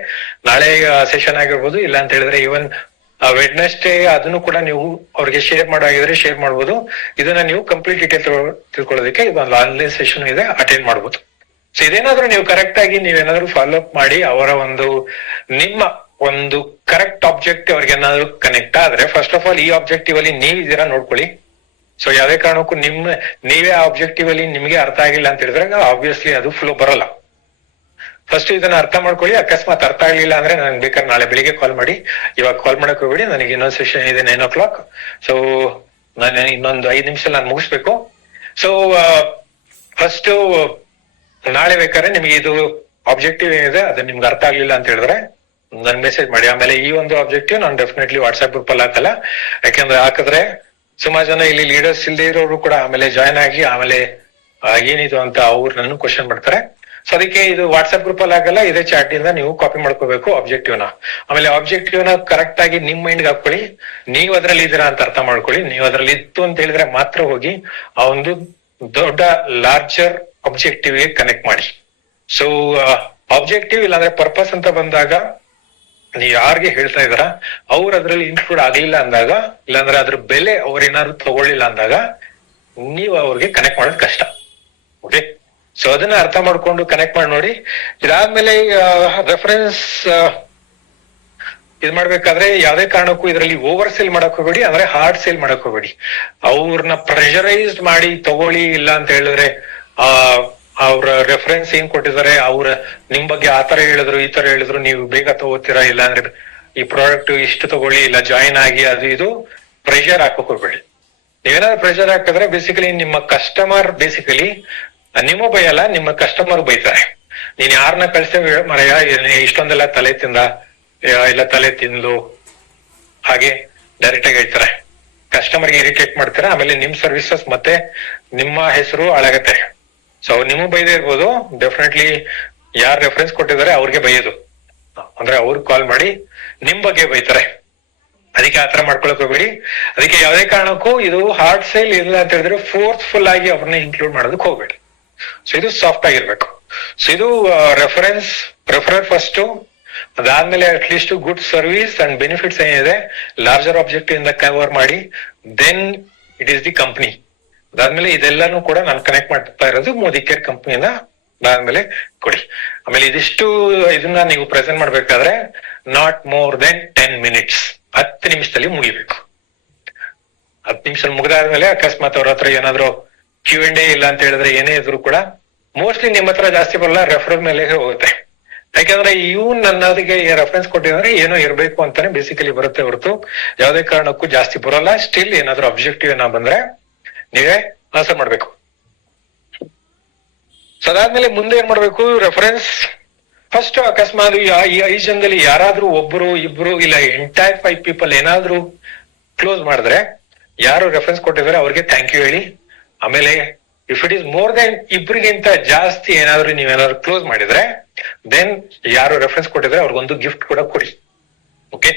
ನಾಳೆ ಸೆಷನ್ ಆಗಿರ್ಬೋದು, ಇಲ್ಲ ಅಂತ ಹೇಳಿದ್ರೆ ಈವನ್ ವೆಡ್ನೆಸ್ಡೇ ಅದನ್ನು ಕೂಡ ನೀವು ಅವ್ರಿಗೆ ಶೇರ್ ಮಾಡೋಗಿದ್ರೆ ಶೇರ್ ಮಾಡ್ಬೋದು. ಇದನ್ನ ನೀವು ಕಂಪ್ಲೀಟ್ ಡೀಟೇಲ್ ತಿಳ್ಕೊಳ್ಳೋದಕ್ಕೆ ಇದೊಂದು ಆನ್ಲೈನ್ ಸೆಷನ್ ಇದೆ, ಅಟೆಂಡ್ ಮಾಡ್ಬೋದು. ಸೊ ಇದೇನಾದ್ರೂ ನೀವು ಕರೆಕ್ಟ್ ಆಗಿ ನೀವೇನಾದ್ರೂ ಫಾಲೋ ಅಪ್ ಮಾಡಿ ಅವರ ನಿಮ್ಮ ಒಂದು ಕರೆಕ್ಟ್ ಆಬ್ಜೆಕ್ಟಿವ್ ಅವ್ರಿಗೆ ಏನಾದ್ರು ಕನೆಕ್ಟ್ ಆದ್ರೆ, ಫಸ್ಟ್ ಆಫ್ ಆಲ್ ಈ ಆಬ್ಜೆಕ್ಟಿವ್ ಅಲ್ಲಿ ನೀವಿದ್ದೀರಾ ನೋಡ್ಕೊಳ್ಳಿ. ಸೊ ಯಾವ್ದೇ ಕಾರಣಕ್ಕೂ ನೀವೇ ಆಬ್ಜೆಕ್ಟಿವ್ ಅಲ್ಲಿ ನಿಮ್ಗೆ ಅರ್ಥ ಆಗಿಲ್ಲ ಅಂತ ಹೇಳಿದ್ರೆ ಆಬ್ವಿಯಸ್ಲಿ ಅದು ಫ್ಲೋ ಬರಲ್ಲ. ಫಸ್ಟ್ ಇದನ್ನ ಅರ್ಥ ಮಾಡ್ಕೊಳ್ಳಿ. ಅಕಸ್ಮಾತ್ ಅರ್ಥ ಆಗ್ಲಿಲ್ಲ ಅಂದ್ರೆ ನನ್ಗೆ ಬೇಕಾದ್ರೆ ನಾಳೆ ಬೆಳಿಗ್ಗೆ ಕಾಲ್ ಮಾಡಿ. ಇವಾಗ ಕಾಲ್ ಮಾಡಕ್ ಹೋಗ್ಬೇಡಿ, ನನಗೆ ಇನ್ನೊಂದು ಸೆಷನ್ ಇದೆ 9 o'clock. ಸೊ ನಾನು ಇನ್ನೊಂದು 5 ನಿಮಿಷ ನಾನು ಮುಗಿಸ್ಬೇಕು. ಸೊ ಫಸ್ಟ್ ನಾಳೆ ಬೇಕಾದ್ರೆ ನಿಮ್ಗೆ ಇದು ಆಬ್ಜೆಕ್ಟಿವ್ ಏನಿದೆ ಅದು ನಿಮ್ಗೆ ಅರ್ಥ ಆಗ್ಲಿಲ್ಲ ಅಂತ ಹೇಳಿದ್ರೆ ನನ್ ಮೆಸೇಜ್ ಮಾಡಿ. ಆಮೇಲೆ ಈ ಒಂದು ಆಬ್ಜೆಕ್ಟಿವ್ ನಾನು ಡೆಫಿನೆಟ್ಲಿ ವಾಟ್ಸ್ಆಪ್ ಗ್ರೂಪ್ ಅಲ್ಲಿ ಹಾಕಲ್ಲ. ಯಾಕಂದ್ರೆ ಹಾಕಿದ್ರೆ ಸುಮಾರು ಜನ ಇಲ್ಲಿ ಲೀಡರ್ಸ್ ಇಲ್ಲದೆ ಇರೋರು ಕೂಡ ಆಮೇಲೆ ಜಾಯ್ನ್ ಆಗಿ ಆಮೇಲೆ ಏನಿದು ಅಂತ ಅವ್ರು ನನ್ನ ಕ್ವಶನ್ ಮಾಡ್ತಾರೆ. ಸೊ ಅದಕ್ಕೆ ಇದು ವಾಟ್ಸ್ಆಪ್ ಗ್ರೂಪ್ ಅಲ್ಲಿ ಆಗಲ್ಲ, ಇದೇ ಚಾಟ್ ಇಂದ ನೀವು ಕಾಪಿ ಮಾಡ್ಕೋಬೇಕು ಆಬ್ಜೆಕ್ಟಿವ್ ನ. ಆಮೇಲೆ ಆಬ್ಜೆಕ್ಟಿವ್ ನ ಕರೆಕ್ಟ್ ಆಗಿ ನಿಮ್ ಮೈಂಡ್ ಹಾಕೊಳ್ಳಿ. ನೀವ್ ಅದ್ರಲ್ಲಿ ಇದ್ದೀರಾ ಅಂತ ಅರ್ಥ ಮಾಡ್ಕೊಳ್ಳಿ. ನೀವು ಅದ್ರಲ್ಲಿ ಇತ್ತು ಅಂತ ಹೇಳಿದ್ರೆ ಮಾತ್ರ ಹೋಗಿ ಆ ಒಂದು ದೊಡ್ಡ ಲಾರ್ಜರ್ ಆಬ್ಜೆಕ್ಟಿವ್ ಗೆ ಕನೆಕ್ಟ್ ಮಾಡಿ. ಸೊ ಆಬ್ಜೆಕ್ಟಿವ್ ಇಲ್ಲಾಂದ್ರೆ ಪರ್ಪಸ್ ಅಂತ ಬಂದಾಗ ನೀವ್ ಯಾರಿಗೆ ಹೇಳ್ತಾ ಇದಾರ ಅವ್ರು ಅದ್ರಲ್ಲಿ ಇನ್ಕ್ಲೂಡ್ ಆಗ್ಲಿಲ್ಲ ಅಂದಾಗ, ಇಲ್ಲಾಂದ್ರೆ ಅದ್ರ ಬೆಲೆ ಅವ್ರೇನಾದ್ರು ತಗೊಳ್ಳಿಲ್ಲ ಅಂದಾಗ ನೀವು ಅವ್ರಿಗೆ ಕನೆಕ್ಟ್ ಮಾಡೋದು ಕಷ್ಟ. ಓಕೆ, ಸೊ ಅದನ್ನ ಅರ್ಥ ಮಾಡ್ಕೊಂಡು ಕನೆಕ್ಟ್ ಮಾಡಿ ನೋಡಿ. ಇದಾದ್ಮೇಲೆ ರೆಫರೆನ್ಸ್ ಇದ್ ಮಾಡ್ಬೇಕಾದ್ರೆ ಯಾವ್ದೇ ಕಾರಣಕ್ಕೂ ಇದರಲ್ಲಿ ಓವರ್ ಸೇಲ್ ಮಾಡಕ್ ಹೋಗ್ಬೇಡಿ, ಅಂದ್ರೆ ಹಾರ್ಡ್ ಸೇಲ್ ಮಾಡಕ್ ಹೋಗ್ಬೇಡಿ. ಅವ್ರನ್ನ ಪ್ರೆಷರೈಸ್ಡ್ ಮಾಡಿ ತಗೊಳ್ಳಿ ಇಲ್ಲ ಅಂತ ಹೇಳಿದ್ರೆ ಅವ್ರ ರೆಫರೆನ್ಸ್ ಏನ್ ಕೊಟ್ಟಿದ್ದಾರೆ, ಅವ್ರ ನಿಮ್ ಬಗ್ಗೆ ಆತರ ಹೇಳಿದ್ರು ಈ ತರ ಹೇಳಿದ್ರು ನೀವು ಬೇಗ ತಗೋತೀರಾ, ಇಲ್ಲ ಅಂದ್ರೆ ಈ ಪ್ರಾಡಕ್ಟ್ ಇಷ್ಟು ತಗೊಳ್ಳಿ, ಇಲ್ಲ ಜಾಯಿನ್ ಆಗಿ ಅದು ಇದು ಪ್ರೆಷರ್ ಹಾಕಕ್ ಹೋಗ್ಬೇಡಿ. ನೀವೇನಾದ್ರು ಪ್ರೆಷರ್ ಹಾಕಿದ್ರೆ ಬೇಸಿಕಲಿ ನಿಮ್ಮ ಕಸ್ಟಮರ್ ಬೇಸಿಕಲಿ ನಿಮ್ಮ ಬೈಯಲ್ಲ, ನಿಮ್ಮ ಕಸ್ಟಮರ್ ಬೈತಾರೆ. ನೀನ್ ಯಾರನ್ನ ಕಳ್ಸ್ತೇವೆ ಮರೆಯ, ಇಷ್ಟೊಂದೆಲ್ಲ ತಲೆ ತಿಂದ, ಇಲ್ಲ ತಲೆ ತಿಂದು, ಹಾಗೆ ಡೈರೆಕ್ಟ್ ಆಗಿ ಹೇಳ್ತಾರೆ. ಕಸ್ಟಮರ್ಗೆ ಇರಿಟೇಟ್ ಮಾಡ್ತಾರೆ. ಆಮೇಲೆ ನಿಮ್ ಸರ್ವಿಸಸ್ ಮತ್ತೆ ನಿಮ್ಮ ಹೆಸರು ಹಾಳಾಗತ್ತೆ. ಸೊ ನಿಮಗ್ ಬೈದೇ ಇರ್ಬೋದು, ಡೆಫಿನೆಟ್ಲಿ ಯಾರು ರೆಫರೆನ್ಸ್ ಕೊಟ್ಟಿದ್ದಾರೆ ಅವ್ರಿಗೆ ಬೈಯೋದು, ಅಂದ್ರೆ ಅವ್ರಿಗೆ ಕಾಲ್ ಮಾಡಿ ನಿಮ್ ಬಗ್ಗೆ ಬೈತಾರೆ. ಅದಕ್ಕೆ ಆತರ ಮಾಡ್ಕೊಳಕ್ ಹೋಗ್ಬೇಡಿ. ಅದಕ್ಕೆ ಯಾವುದೇ ಕಾರಣಕ್ಕೂ ಇದು ಹಾರ್ಡ್ ಸೇಲ್ ಇಲ್ಲ ಅಂತ ಹೇಳಿದ್ರೆ ಫೋರ್ಸ್ಫುಲ್ ಆಗಿ ಅವ್ರನ್ನ ಇನ್ಕ್ಲೂಡ್ ಮಾಡೋದಕ್ಕೆ ಹೋಗ್ಬೇಡಿ. ಸೊ ಇದು ಸಾಫ್ಟ್ ಆಗಿರ್ಬೇಕು. ಸೊ ಇದು ರೆಫರೆನ್ಸ್ ಪ್ರಿಫರ್ ಫಸ್ಟ್, ಅದಾದ್ಮೇಲೆ at least good service and benefits ಏನಿದೆ ಲಾರ್ಜರ್ ಆಬ್ಜೆಕ್ಟಿವ್ ಇಂದ ಕವರ್ ಮಾಡಿ, then it is the company. ಅದಾದ್ಮೇಲೆ ಇದೆಲ್ಲಾನು ಕೂಡ ನಾನು ಕನೆಕ್ಟ್ ಮಾಡ್ತಾ ಇರೋದು ಮೋದಿ ಕೇರ್ ಕಂಪ್ನಿಯಿಂದ. ಅದಾದ್ಮೇಲೆ ಕೊಡಿ. ಆಮೇಲೆ ಇದಿಷ್ಟು ಇದನ್ನ ನೀವು ಪ್ರೆಸೆಂಟ್ ಮಾಡ್ಬೇಕಾದ್ರೆ ನಾಟ್ ಮೋರ್ ದೆನ್ 10 minutes, 10 ನಿಮಿಷದಲ್ಲಿ ಮುಗಿಬೇಕು. 10 ನಿಮಿಷ ಮುಗಿದಾದ್ಮೇಲೆ ಅಕಸ್ಮಾತ್ ಅವ್ರ ಹತ್ರ ಏನಾದ್ರು Q&A ಇಲ್ಲ ಅಂತ ಹೇಳಿದ್ರೆ ಏನೇ ಇದ್ರು ಕೂಡ ಮೋಸ್ಟ್ಲಿ ನಿಮ್ಮ ಹತ್ರ ಜಾಸ್ತಿ ಬರಲ್ಲ, ರೆಫರಲ್ ಮೇಲೆ ಹೋಗುತ್ತೆ. ಯಾಕಂದ್ರೆ ಇವು ನನ್ನದಿಗೆ ರೆಫರೆನ್ಸ್ ಕೊಟ್ಟಿದ್ರೆ ಏನೋ ಇರ್ಬೇಕು ಅಂತಾನೆ ಬೇಸಿಕಲಿ ಬರುತ್ತೆ ಹೊರತು ಯಾವುದೇ ಕಾರಣಕ್ಕೂ ಜಾಸ್ತಿ ಬರೋಲ್ಲ. ಸ್ಟಿಲ್ ಏನಾದ್ರು ಅಬ್ಜೆಕ್ಟಿವ್ ಏನೋ ಬಂದ್ರೆ ನೀವೇ ಆನ್ಸರ್ ಮಾಡ್ಬೇಕು. ಸೊ ಅದಾದ್ಮೇಲೆ ಮುಂದೆ ಏನ್ ಮಾಡ್ಬೇಕು, ರೆಫರೆನ್ಸ್ ಫಸ್ಟ್ ಅಕಸ್ಮಾತ್ ಈ 5 ಜನದಲ್ಲಿ ಯಾರಾದ್ರೂ ಒಬ್ರು ಇಬ್ರು ಇಲ್ಲ ಎಂಟೈರ್ 5 people ಏನಾದ್ರೂ ಕ್ಲೋಸ್ ಮಾಡಿದ್ರೆ, ಯಾರು ರೆಫರೆನ್ಸ್ ಕೊಟ್ಟಿದ್ದಾರೆ ಅವ್ರಿಗೆ ಥ್ಯಾಂಕ್ ಯು ಹೇಳಿ. ಆಮೇಲೆ if it is more than ಇಬ್ರಿಗಿಂತ ಜಾಸ್ತಿ ಏನಾದ್ರು ನೀವೇನಾದ್ರು ಕ್ಲೋಸ್ ಮಾಡಿದ್ರೆ, ದೆನ್ ಯಾರು ರೆಫರೆನ್ಸ್ ಕೊಟ್ಟಿದ್ರೆ ಅವ್ರಿಗೊಂದು ಗಿಫ್ಟ್ ಕೂಡ ಕೊಡಿ. ಓಕೆ,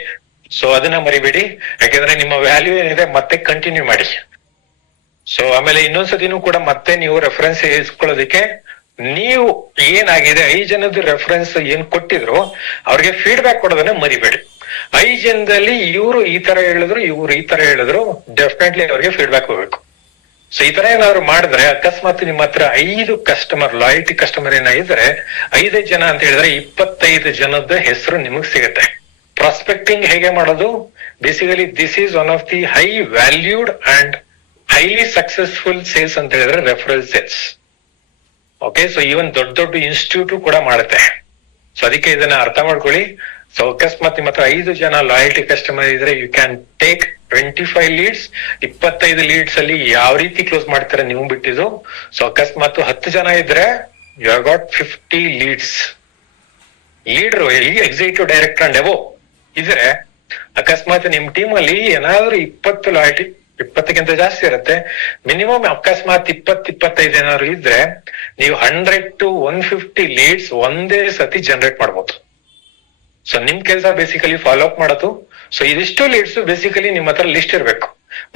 ಸೊ ಅದನ್ನ ಮರಿಬೇಡಿ. ಯಾಕಂದ್ರೆ ನಿಮ್ಮ ವ್ಯಾಲ್ಯೂ ಏನಿದೆ ಮತ್ತೆ ಕಂಟಿನ್ಯೂ ಮಾಡಿ. ಸೊ ಆಮೇಲೆ ಇನ್ನೊಂದ್ಸತಿನೂ ಕೂಡ ಮತ್ತೆ ನೀವು ರೆಫರೆನ್ಸ್ ಇಸ್ಕೊಳ್ಳೋದಕ್ಕೆ ನೀವು ಏನಾಗಿದೆ 5 ಜನದ ರೆಫರೆನ್ಸ್ ಏನ್ ಕೊಟ್ಟಿದ್ರು ಅವ್ರಿಗೆ ಫೀಡ್ಬ್ಯಾಕ್ ಕೊಡೋದನ್ನ ಮರಿಬೇಡಿ. 5 ಜನದಲ್ಲಿ ಇವ್ರು ಈ ತರ ಹೇಳಿದ್ರು, ಇವ್ರು ಈ ತರ ಹೇಳಿದ್ರು, ಡೆಫಿನೆಟ್ಲಿ ಅವ್ರಿಗೆ ಫೀಡ್ಬ್ಯಾಕ್ ಹೋಗ್ಬೇಕು. ಸೊ ಈ ತರ ಏನಾದ್ರು ಮಾಡಿದ್ರೆ ಅಕಸ್ಮಾತ್ ನಿಮ್ಮ ಹತ್ರ 5 ಕಸ್ಟಮರ್ ಲಾಯಲ್ಟಿ ಕಸ್ಟಮರ್ ಏನಾಗಿದ್ರೆ 5 ಜನ ಅಂತ ಹೇಳಿದ್ರೆ 25 ಜನದ ಹೆಸರು ನಿಮಗ್ ಸಿಗುತ್ತೆ. ಪ್ರಾಸ್ಪೆಕ್ಟಿಂಗ್ ಹೇಗೆ ಮಾಡೋದು, basically this is one of the high valued and highly successful sales ಅಂತ ಹೇಳಿದ್ರೆ referral sales. Okay, so even ದೊಡ್ಡ ದೊಡ್ಡ ಇನ್ಸ್ಟಿಟ್ಯೂಟ್ ಕೂಡ ಮಾಡುತ್ತೆ. ಸೊ ಅದಕ್ಕೆ ಇದನ್ನ ಅರ್ಥ ಮಾಡ್ಕೊಳ್ಳಿ. ಸೊ ಅಕಸ್ಮಾತ್ ನಿಮ್ಮ ಹತ್ರ 5 ಜನ ಲಾಯಲ್ಟಿ ಕಸ್ಟಮರ್ ಇದ್ರೆ you can take 25 leads. 25 leads ಅಲ್ಲಿ ಯಾವ ರೀತಿ ಕ್ಲೋಸ್ ಮಾಡ್ತಾರೆ ನೀವು ಬಿಟ್ಟಿದ್ದು. ಸೊ ಅಕಸ್ಮಾತ್ 10 ಜನ ಇದ್ರೆ you have got 50 leads. Leader executive director and above ಇದ್ರೆ ಅಕಸ್ಮಾತ್ ನಿಮ್ ಟೀಮ್ ಅಲ್ಲಿ ಏನಾದ್ರು 20 ಲಾಯಲ್ಟಿ 20ಕ್ಕಿಂತ ಜಾಸ್ತಿ ಇರುತ್ತೆ, ಮಿನಿಮಮ್ ಅಕಸ್ಮಾತ್ 20-25 ಏನಾದ್ರು ಇದ್ರೆ ನೀವು 100 to 150 ಲೀಡ್ಸ್ ಒಂದೇ ಸತಿ ಜನರೇಟ್ ಮಾಡ್ಬೋದು. ಸೊ ನಿಮ್ ಕೆಲಸ ಬೇಸಿಕಲಿ ಫಾಲೋ ಅಪ್ ಮಾಡೋದು. ಸೊ ಇದಿಷ್ಟು ಲೀಡ್ಸ್ ಬೇಸಿಕಲಿ ನಿಮ್ಮ ಹತ್ರ ಲಿಸ್ಟ್ ಇರ್ಬೇಕು.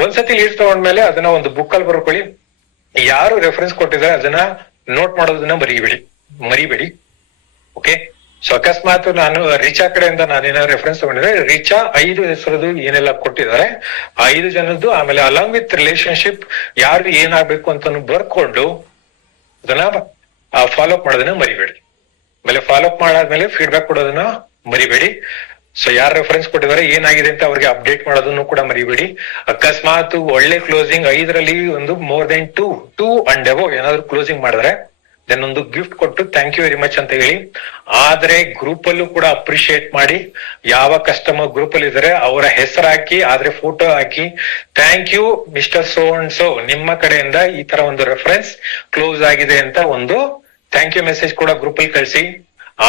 ಒಂದ್ಸತಿ ಲೀಡ್ಸ್ ತಗೊಂಡ್ಮೇಲೆ ಅದನ್ನ ಒಂದು ಬುಕ್ ಅಲ್ಲಿ ಬರ್ಕೊಳ್ಳಿ. ಯಾರು ರೆಫರೆನ್ಸ್ ಕೊಟ್ಟಿದ್ದಾರೆ ಅದನ್ನ ನೋಟ್ ಮಾಡೋದನ್ನ ಮರಿಬೇಡಿ. ಓಕೆ, ಸೊ ಅಕಸ್ಮಾತ್ ನಾನು ರಿಚಾ ಕಡೆಯಿಂದ ನಾನೇನಾದ್ರು ರೆಫರೆನ್ಸ್ ತಗೊಂಡಿದ್ರೆ ರಿಚಾ 5 ಹೆಸರದು ಏನೆಲ್ಲ ಕೊಟ್ಟಿದ್ದಾರೆ 5 ಜನದ್ದು, ಆಮೇಲೆ ಅಲಾಂಗ್ ವಿತ್ ರಿಲೇಶನ್ಶಿಪ್ ಯಾರು ಏನಾಗ್ಬೇಕು ಅಂತ ಬರ್ಕೊಂಡು ಅದನ್ನ ಫಾಲೋ ಅಪ್ ಮಾಡೋದನ್ನ ಮರಿಬೇಡಿ. ಆಮೇಲೆ ಫಾಲೋ ಅಪ್ ಮಾಡಾದ್ಮೇಲೆ ಫೀಡ್ಬ್ಯಾಕ್ ಕೊಡೋದನ್ನ ಮರಿಬೇಡಿ. ಸೊ ಯಾರು ರೆಫರೆನ್ಸ್ ಕೊಟ್ಟಿದ್ದಾರೆ ಏನಾಗಿದೆ ಅಂತ ಅವ್ರಿಗೆ ಅಪ್ಡೇಟ್ ಮಾಡೋದನ್ನು ಕೂಡ ಮರಿಬೇಡಿ. ಅಕಸ್ಮಾತ್ ಒಳ್ಳೆ ಕ್ಲೋಸಿಂಗ್ 5ರಲ್ಲಿ ಒಂದು ಮೋರ್ ದೆನ್ 2 ಅಂಡ್ ಎಬೋ ಏನಾದ್ರು ಕ್ಲೋಸಿಂಗ್ ಮಾಡಿದ್ರೆ ದೆನ್ ಒಂದು ಗಿಫ್ಟ್ ಕೊಟ್ಟು ಥ್ಯಾಂಕ್ ಯು ವೆರಿ ಮಚ್ ಅಂತ ಹೇಳಿ. ಆದ್ರೆ ಗ್ರೂಪ್ ಅಲ್ಲೂ ಕೂಡ ಅಪ್ರಿಶಿಯೇಟ್ ಮಾಡಿ. ಯಾವ ಕಸ್ಟಮರ್ ಗ್ರೂಪ್ ಅಲ್ಲಿ ಇದಾರೆ ಅವರ ಹೆಸರು ಹಾಕಿ, ಆದ್ರೆ ಫೋಟೋ ಹಾಕಿ, thank you mister so and so, ನಿಮ್ಮ ಕಡೆಯಿಂದ ಈ ತರ ಒಂದು ರೆಫರೆನ್ಸ್ ಕ್ಲೋಸ್ ಆಗಿದೆ ಅಂತ ಒಂದು ಥ್ಯಾಂಕ್ ಯು ಮೆಸೇಜ್ ಕೂಡ ಗ್ರೂಪ್ ಅಲ್ಲಿ ಕಳಿಸಿ.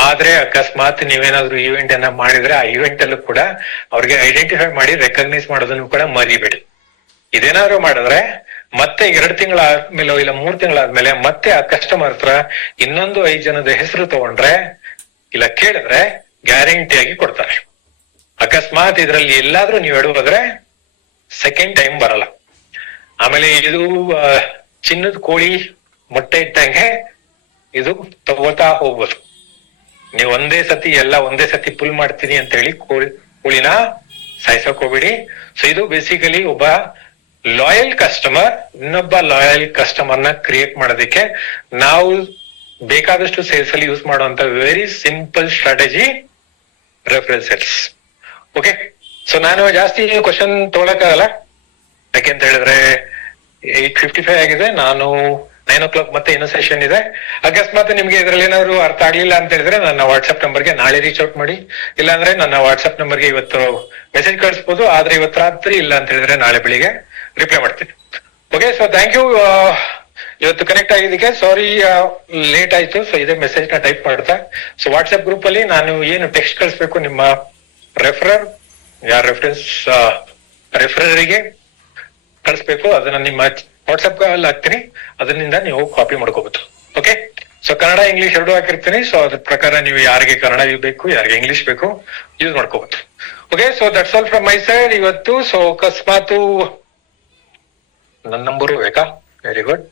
ಆದ್ರೆ ಅಕಸ್ಮಾತ್ ನೀವೇನಾದ್ರು ಈವೆಂಟ್ ಅನ್ನ ಮಾಡಿದ್ರೆ ಆ ಈವೆಂಟ್ ಅಲ್ಲೂ ಕೂಡ ಅವ್ರಿಗೆ ಐಡೆಂಟಿಫೈ ಮಾಡಿ ರೆಕಗ್ನೈಸ್ ಮಾಡೋದನ್ನು ಕೂಡ ಮರಿಬೇಡಿ. ಇದೇನಾದ್ರು ಮಾಡಿದ್ರೆ ಮತ್ತೆ 2 ತಿಂಗಳಾದ್ಮೇಲೆ ಇಲ್ಲ 3 ತಿಂಗಳಾದ್ಮೇಲೆ ಮತ್ತೆ ಆ ಕಸ್ಟಮರ್ ಹತ್ರ ಇನ್ನೊಂದು 5 ಜನದ ಹೆಸರು ತಗೊಂಡ್ರೆ ಇಲ್ಲ ಕೇಳಿದ್ರೆ ಗ್ಯಾರಂಟಿಯಾಗಿ ಕೊಡ್ತಾರೆ. ಅಕಸ್ಮಾತ್ ಇದ್ರಲ್ಲಿ ಎಲ್ಲಾದ್ರೂ ನೀವು ಎಡೋದ್ರೆ ಸೆಕೆಂಡ್ ಟೈಮ್ ಬರಲ್ಲ. ಆಮೇಲೆ ಇದು ಚಿನ್ನದ ಕೋಳಿ ಮೊಟ್ಟೆ ಇಟ್ಟಂಗೆ ಇದು ತಗೋತಾ ಹೋಗ್ಬೋದು. ನೀವು ಒಂದೇ ಸತಿ ಪುಲ್ ಮಾಡ್ತೀನಿ ಅಂತ ಹೇಳಿ ಕೋಳಿನ ಸಾಯಿಸಕ್ ಹೋಗ್ಬಿಡಿ. ಸೊ ಇದು ಬೇಸಿಕಲಿ ಒಬ್ಬ ಲಾಯಲ್ ಕಸ್ಟಮರ್ ಇನ್ನೊಬ್ಬ ಲಾಯಲ್ ಕಸ್ಟಮರ್ ನ ಕ್ರಿಯೇಟ್ ಮಾಡೋದಕ್ಕೆ ನಾವು ಬೇಕಾದಷ್ಟು ಸೇಲ್ಸ್ ಅಲ್ಲಿ ಯೂಸ್ ಮಾಡುವಂತ very simple strategy reference sales. Okay, so ನಾನು ಜಾಸ್ತಿ ಕ್ವಶನ್ ತಗೊಳಕ್ಕಾಗಲ್ಲ, ಯಾಕೆಂತ ಹೇಳಿದ್ರೆ 8:55 ಆಗಿದೆ. ನಾನು 9 o'clock ಮತ್ತೆ ಇನ್ನೂ ಸೆಷನ್ ಇದೆ. ಅಕಸ್ಮಾತ್ ನಿಮ್ಗೆ ಇದ್ರಲ್ಲಿ ಏನಾದ್ರು ಅರ್ಥ ಆಗ್ಲಿಲ್ಲ ಅಂತ ಹೇಳಿದ್ರೆ ನನ್ನ ವಾಟ್ಸ್ಆಪ್ ನಂಬರ್ಗೆ ನಾಳೆ ರೀಚ್ ಔಟ್ ಮಾಡಿ. ಇಲ್ಲಾಂದ್ರೆ ನನ್ನ ವಾಟ್ಸ್ಆಪ್ ನಂಬರ್ಗೆ ಇವತ್ತು ಮೆಸೇಜ್ ಕಳಿಸಬಹುದು. ಆದ್ರೆ ಇವತ್ತು ರಾತ್ರಿ ಇಲ್ಲ ಅಂತ ಹೇಳಿದ್ರೆ ನಾಳೆ ಬೆಳಿಗ್ಗೆ ರಿಪ್ಲೈ ಮಾಡ್ತೀನಿ. ಓಕೆ, ಸೊ ಥ್ಯಾಂಕ್ ಯು ಇವತ್ತು ಕನೆಕ್ಟ್ ಆಗಿದ್ದಕ್ಕೆ ಸಾರಿ, ಲೇಟ್ ಆಯ್ತು. ಸೊ ಇದೇ ಮೆಸೇಜ್ ನ ಟೈಪ್ ಮಾಡ್ತಾ, ಸೊ ವಾಟ್ಸ್ಆಪ್ ಗ್ರೂಪ್ ಅಲ್ಲಿ ನಾನು ಏನು ಟೆಕ್ಸ್ಟ್ ಕಳಿಸ್ಬೇಕು ನಿಮ್ಮ ರೆಫರರ್, ರೆಫರೆನ್ಸ್ ರೆಫರರಿಗೆ ಕಳಿಸ್ಬೇಕು, ಅದನ್ನ ನಿಮ್ಮ ವಾಟ್ಸ್ಆಪ್ ಅಲ್ಲಿ ಹಾಕ್ತೀನಿ, ಅದರಿಂದ ನೀವು ಕಾಪಿ ಮಾಡ್ಕೋಬಹುದು. ಓಕೆ, ಸೊ ಕನ್ನಡ ಇಂಗ್ಲಿಷ್ ಎರಡು ಹಾಕಿರ್ತೀನಿ. ಸೊ ಅದ್ರ ಪ್ರಕಾರ ನೀವು ಯಾರಿಗೆ ಕನ್ನಡ ಬೇಕು, ಯಾರಿಗೆ ಇಂಗ್ಲಿಷ್ ಬೇಕು ಯೂಸ್ ಮಾಡ್ಕೋಬಹುದು. Okay, so that's all from my side ಇವತ್ತು. ಸೊ ಅಕಸ್ಮಾತ್ ನನ್ನ ನಂಬರು ಬೇಕಾ? Very good.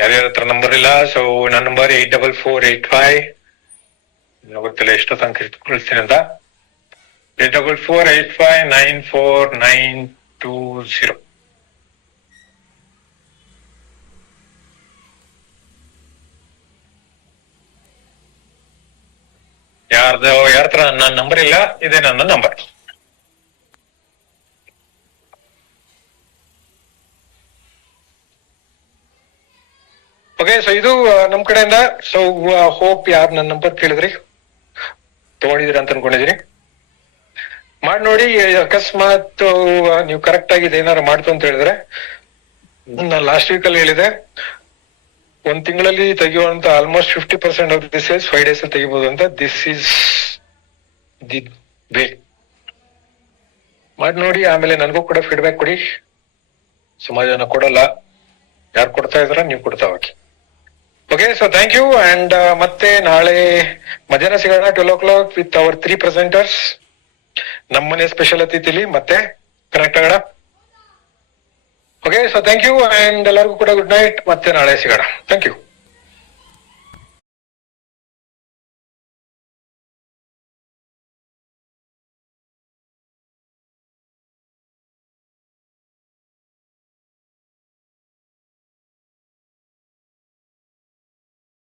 ಯಾರ್ಯಾರ ಹತ್ರ ನಂಬರ್ ಇಲ್ಲ? ಸೊ ನನ್ನ ನಂಬರ್ 84485, ಗೊತ್ತಿಲ್ಲ ಎಷ್ಟು ತನಕ ಕಳಿಸ್ತೀನಿ ಅಂತ. 84485949920. ಯಾರ ಹತ್ರ ನನ್ನ ನಂಬರ್ ಇಲ್ಲ, ಇದೇ ನನ್ನ ನಂಬರ್. ಓಕೆ, ಸೊ ಇದು ನಮ್ ಕಡೆಯಿಂದ. ಸೊ ಹೋಪ್ ಯಾರು ನನ್ನ ನಂಬರ್ ಕೇಳಿದ್ರಿ ತಗೊಂಡಿದ್ದೀರಾ ಅಂತ ಅನ್ಕೊಂಡಿದೀನಿ. ಮಾಡಿ ನೋಡಿ, ಅಕಸ್ಮಾತ್ ನೀವು ಕರೆಕ್ಟ್ ಆಗಿ ಏನಾರು ಮಾಡ್ತು ಅಂತ ಹೇಳಿದ್ರೆ, ನಾನು ಲಾಸ್ಟ್ ವೀಕ್ ಅಲ್ಲಿ ಹೇಳಿದೆ, ಒಂದ್ ತಿಂಗಳಲ್ಲಿ ತೆಗೆಯುವಂತ almost 50% of this is 5 days ಅಲ್ಲಿ ತೆಗಿಬಹುದು ಅಂತ. This is the way. ಮಾಡಿ ನೋಡಿ, ಆಮೇಲೆ ನನಗೂ ಕೂಡ ಫೀಡ್ಬ್ಯಾಕ್ ಕೊಡಿ. ಸುಮಾರು ಜನ ಕೊಡಲ್ಲ, ಯಾರು ಕೊಡ್ತಾ ಇದಾರ ನೀವು ಕೊಡ್ತಾ ಹೋಗಿ. Okay, so thank you. And ಮತ್ತೆ ನಾಳೆ ಮಧ್ಯಾಹ್ನ ಸಿಗೋಣ 12 o'clock ವಿತ್ ಅವರ್ 3 presenters. ನಮ್ಮನೆ ಸ್ಪೆಷಲ್ ಅತಿಥಿಲಿ ಮತ್ತೆ ಕನೆಕ್ಟ್ ಆಗೋಣ. Okay, so thank you and ಎಲ್ಲರಿಗೂ ಕೂಡ ಗುಡ್ ನೈಟ್. ಮತ್ತೆ ನಾಳೆ ಸಿಗೋಣ. Thank you.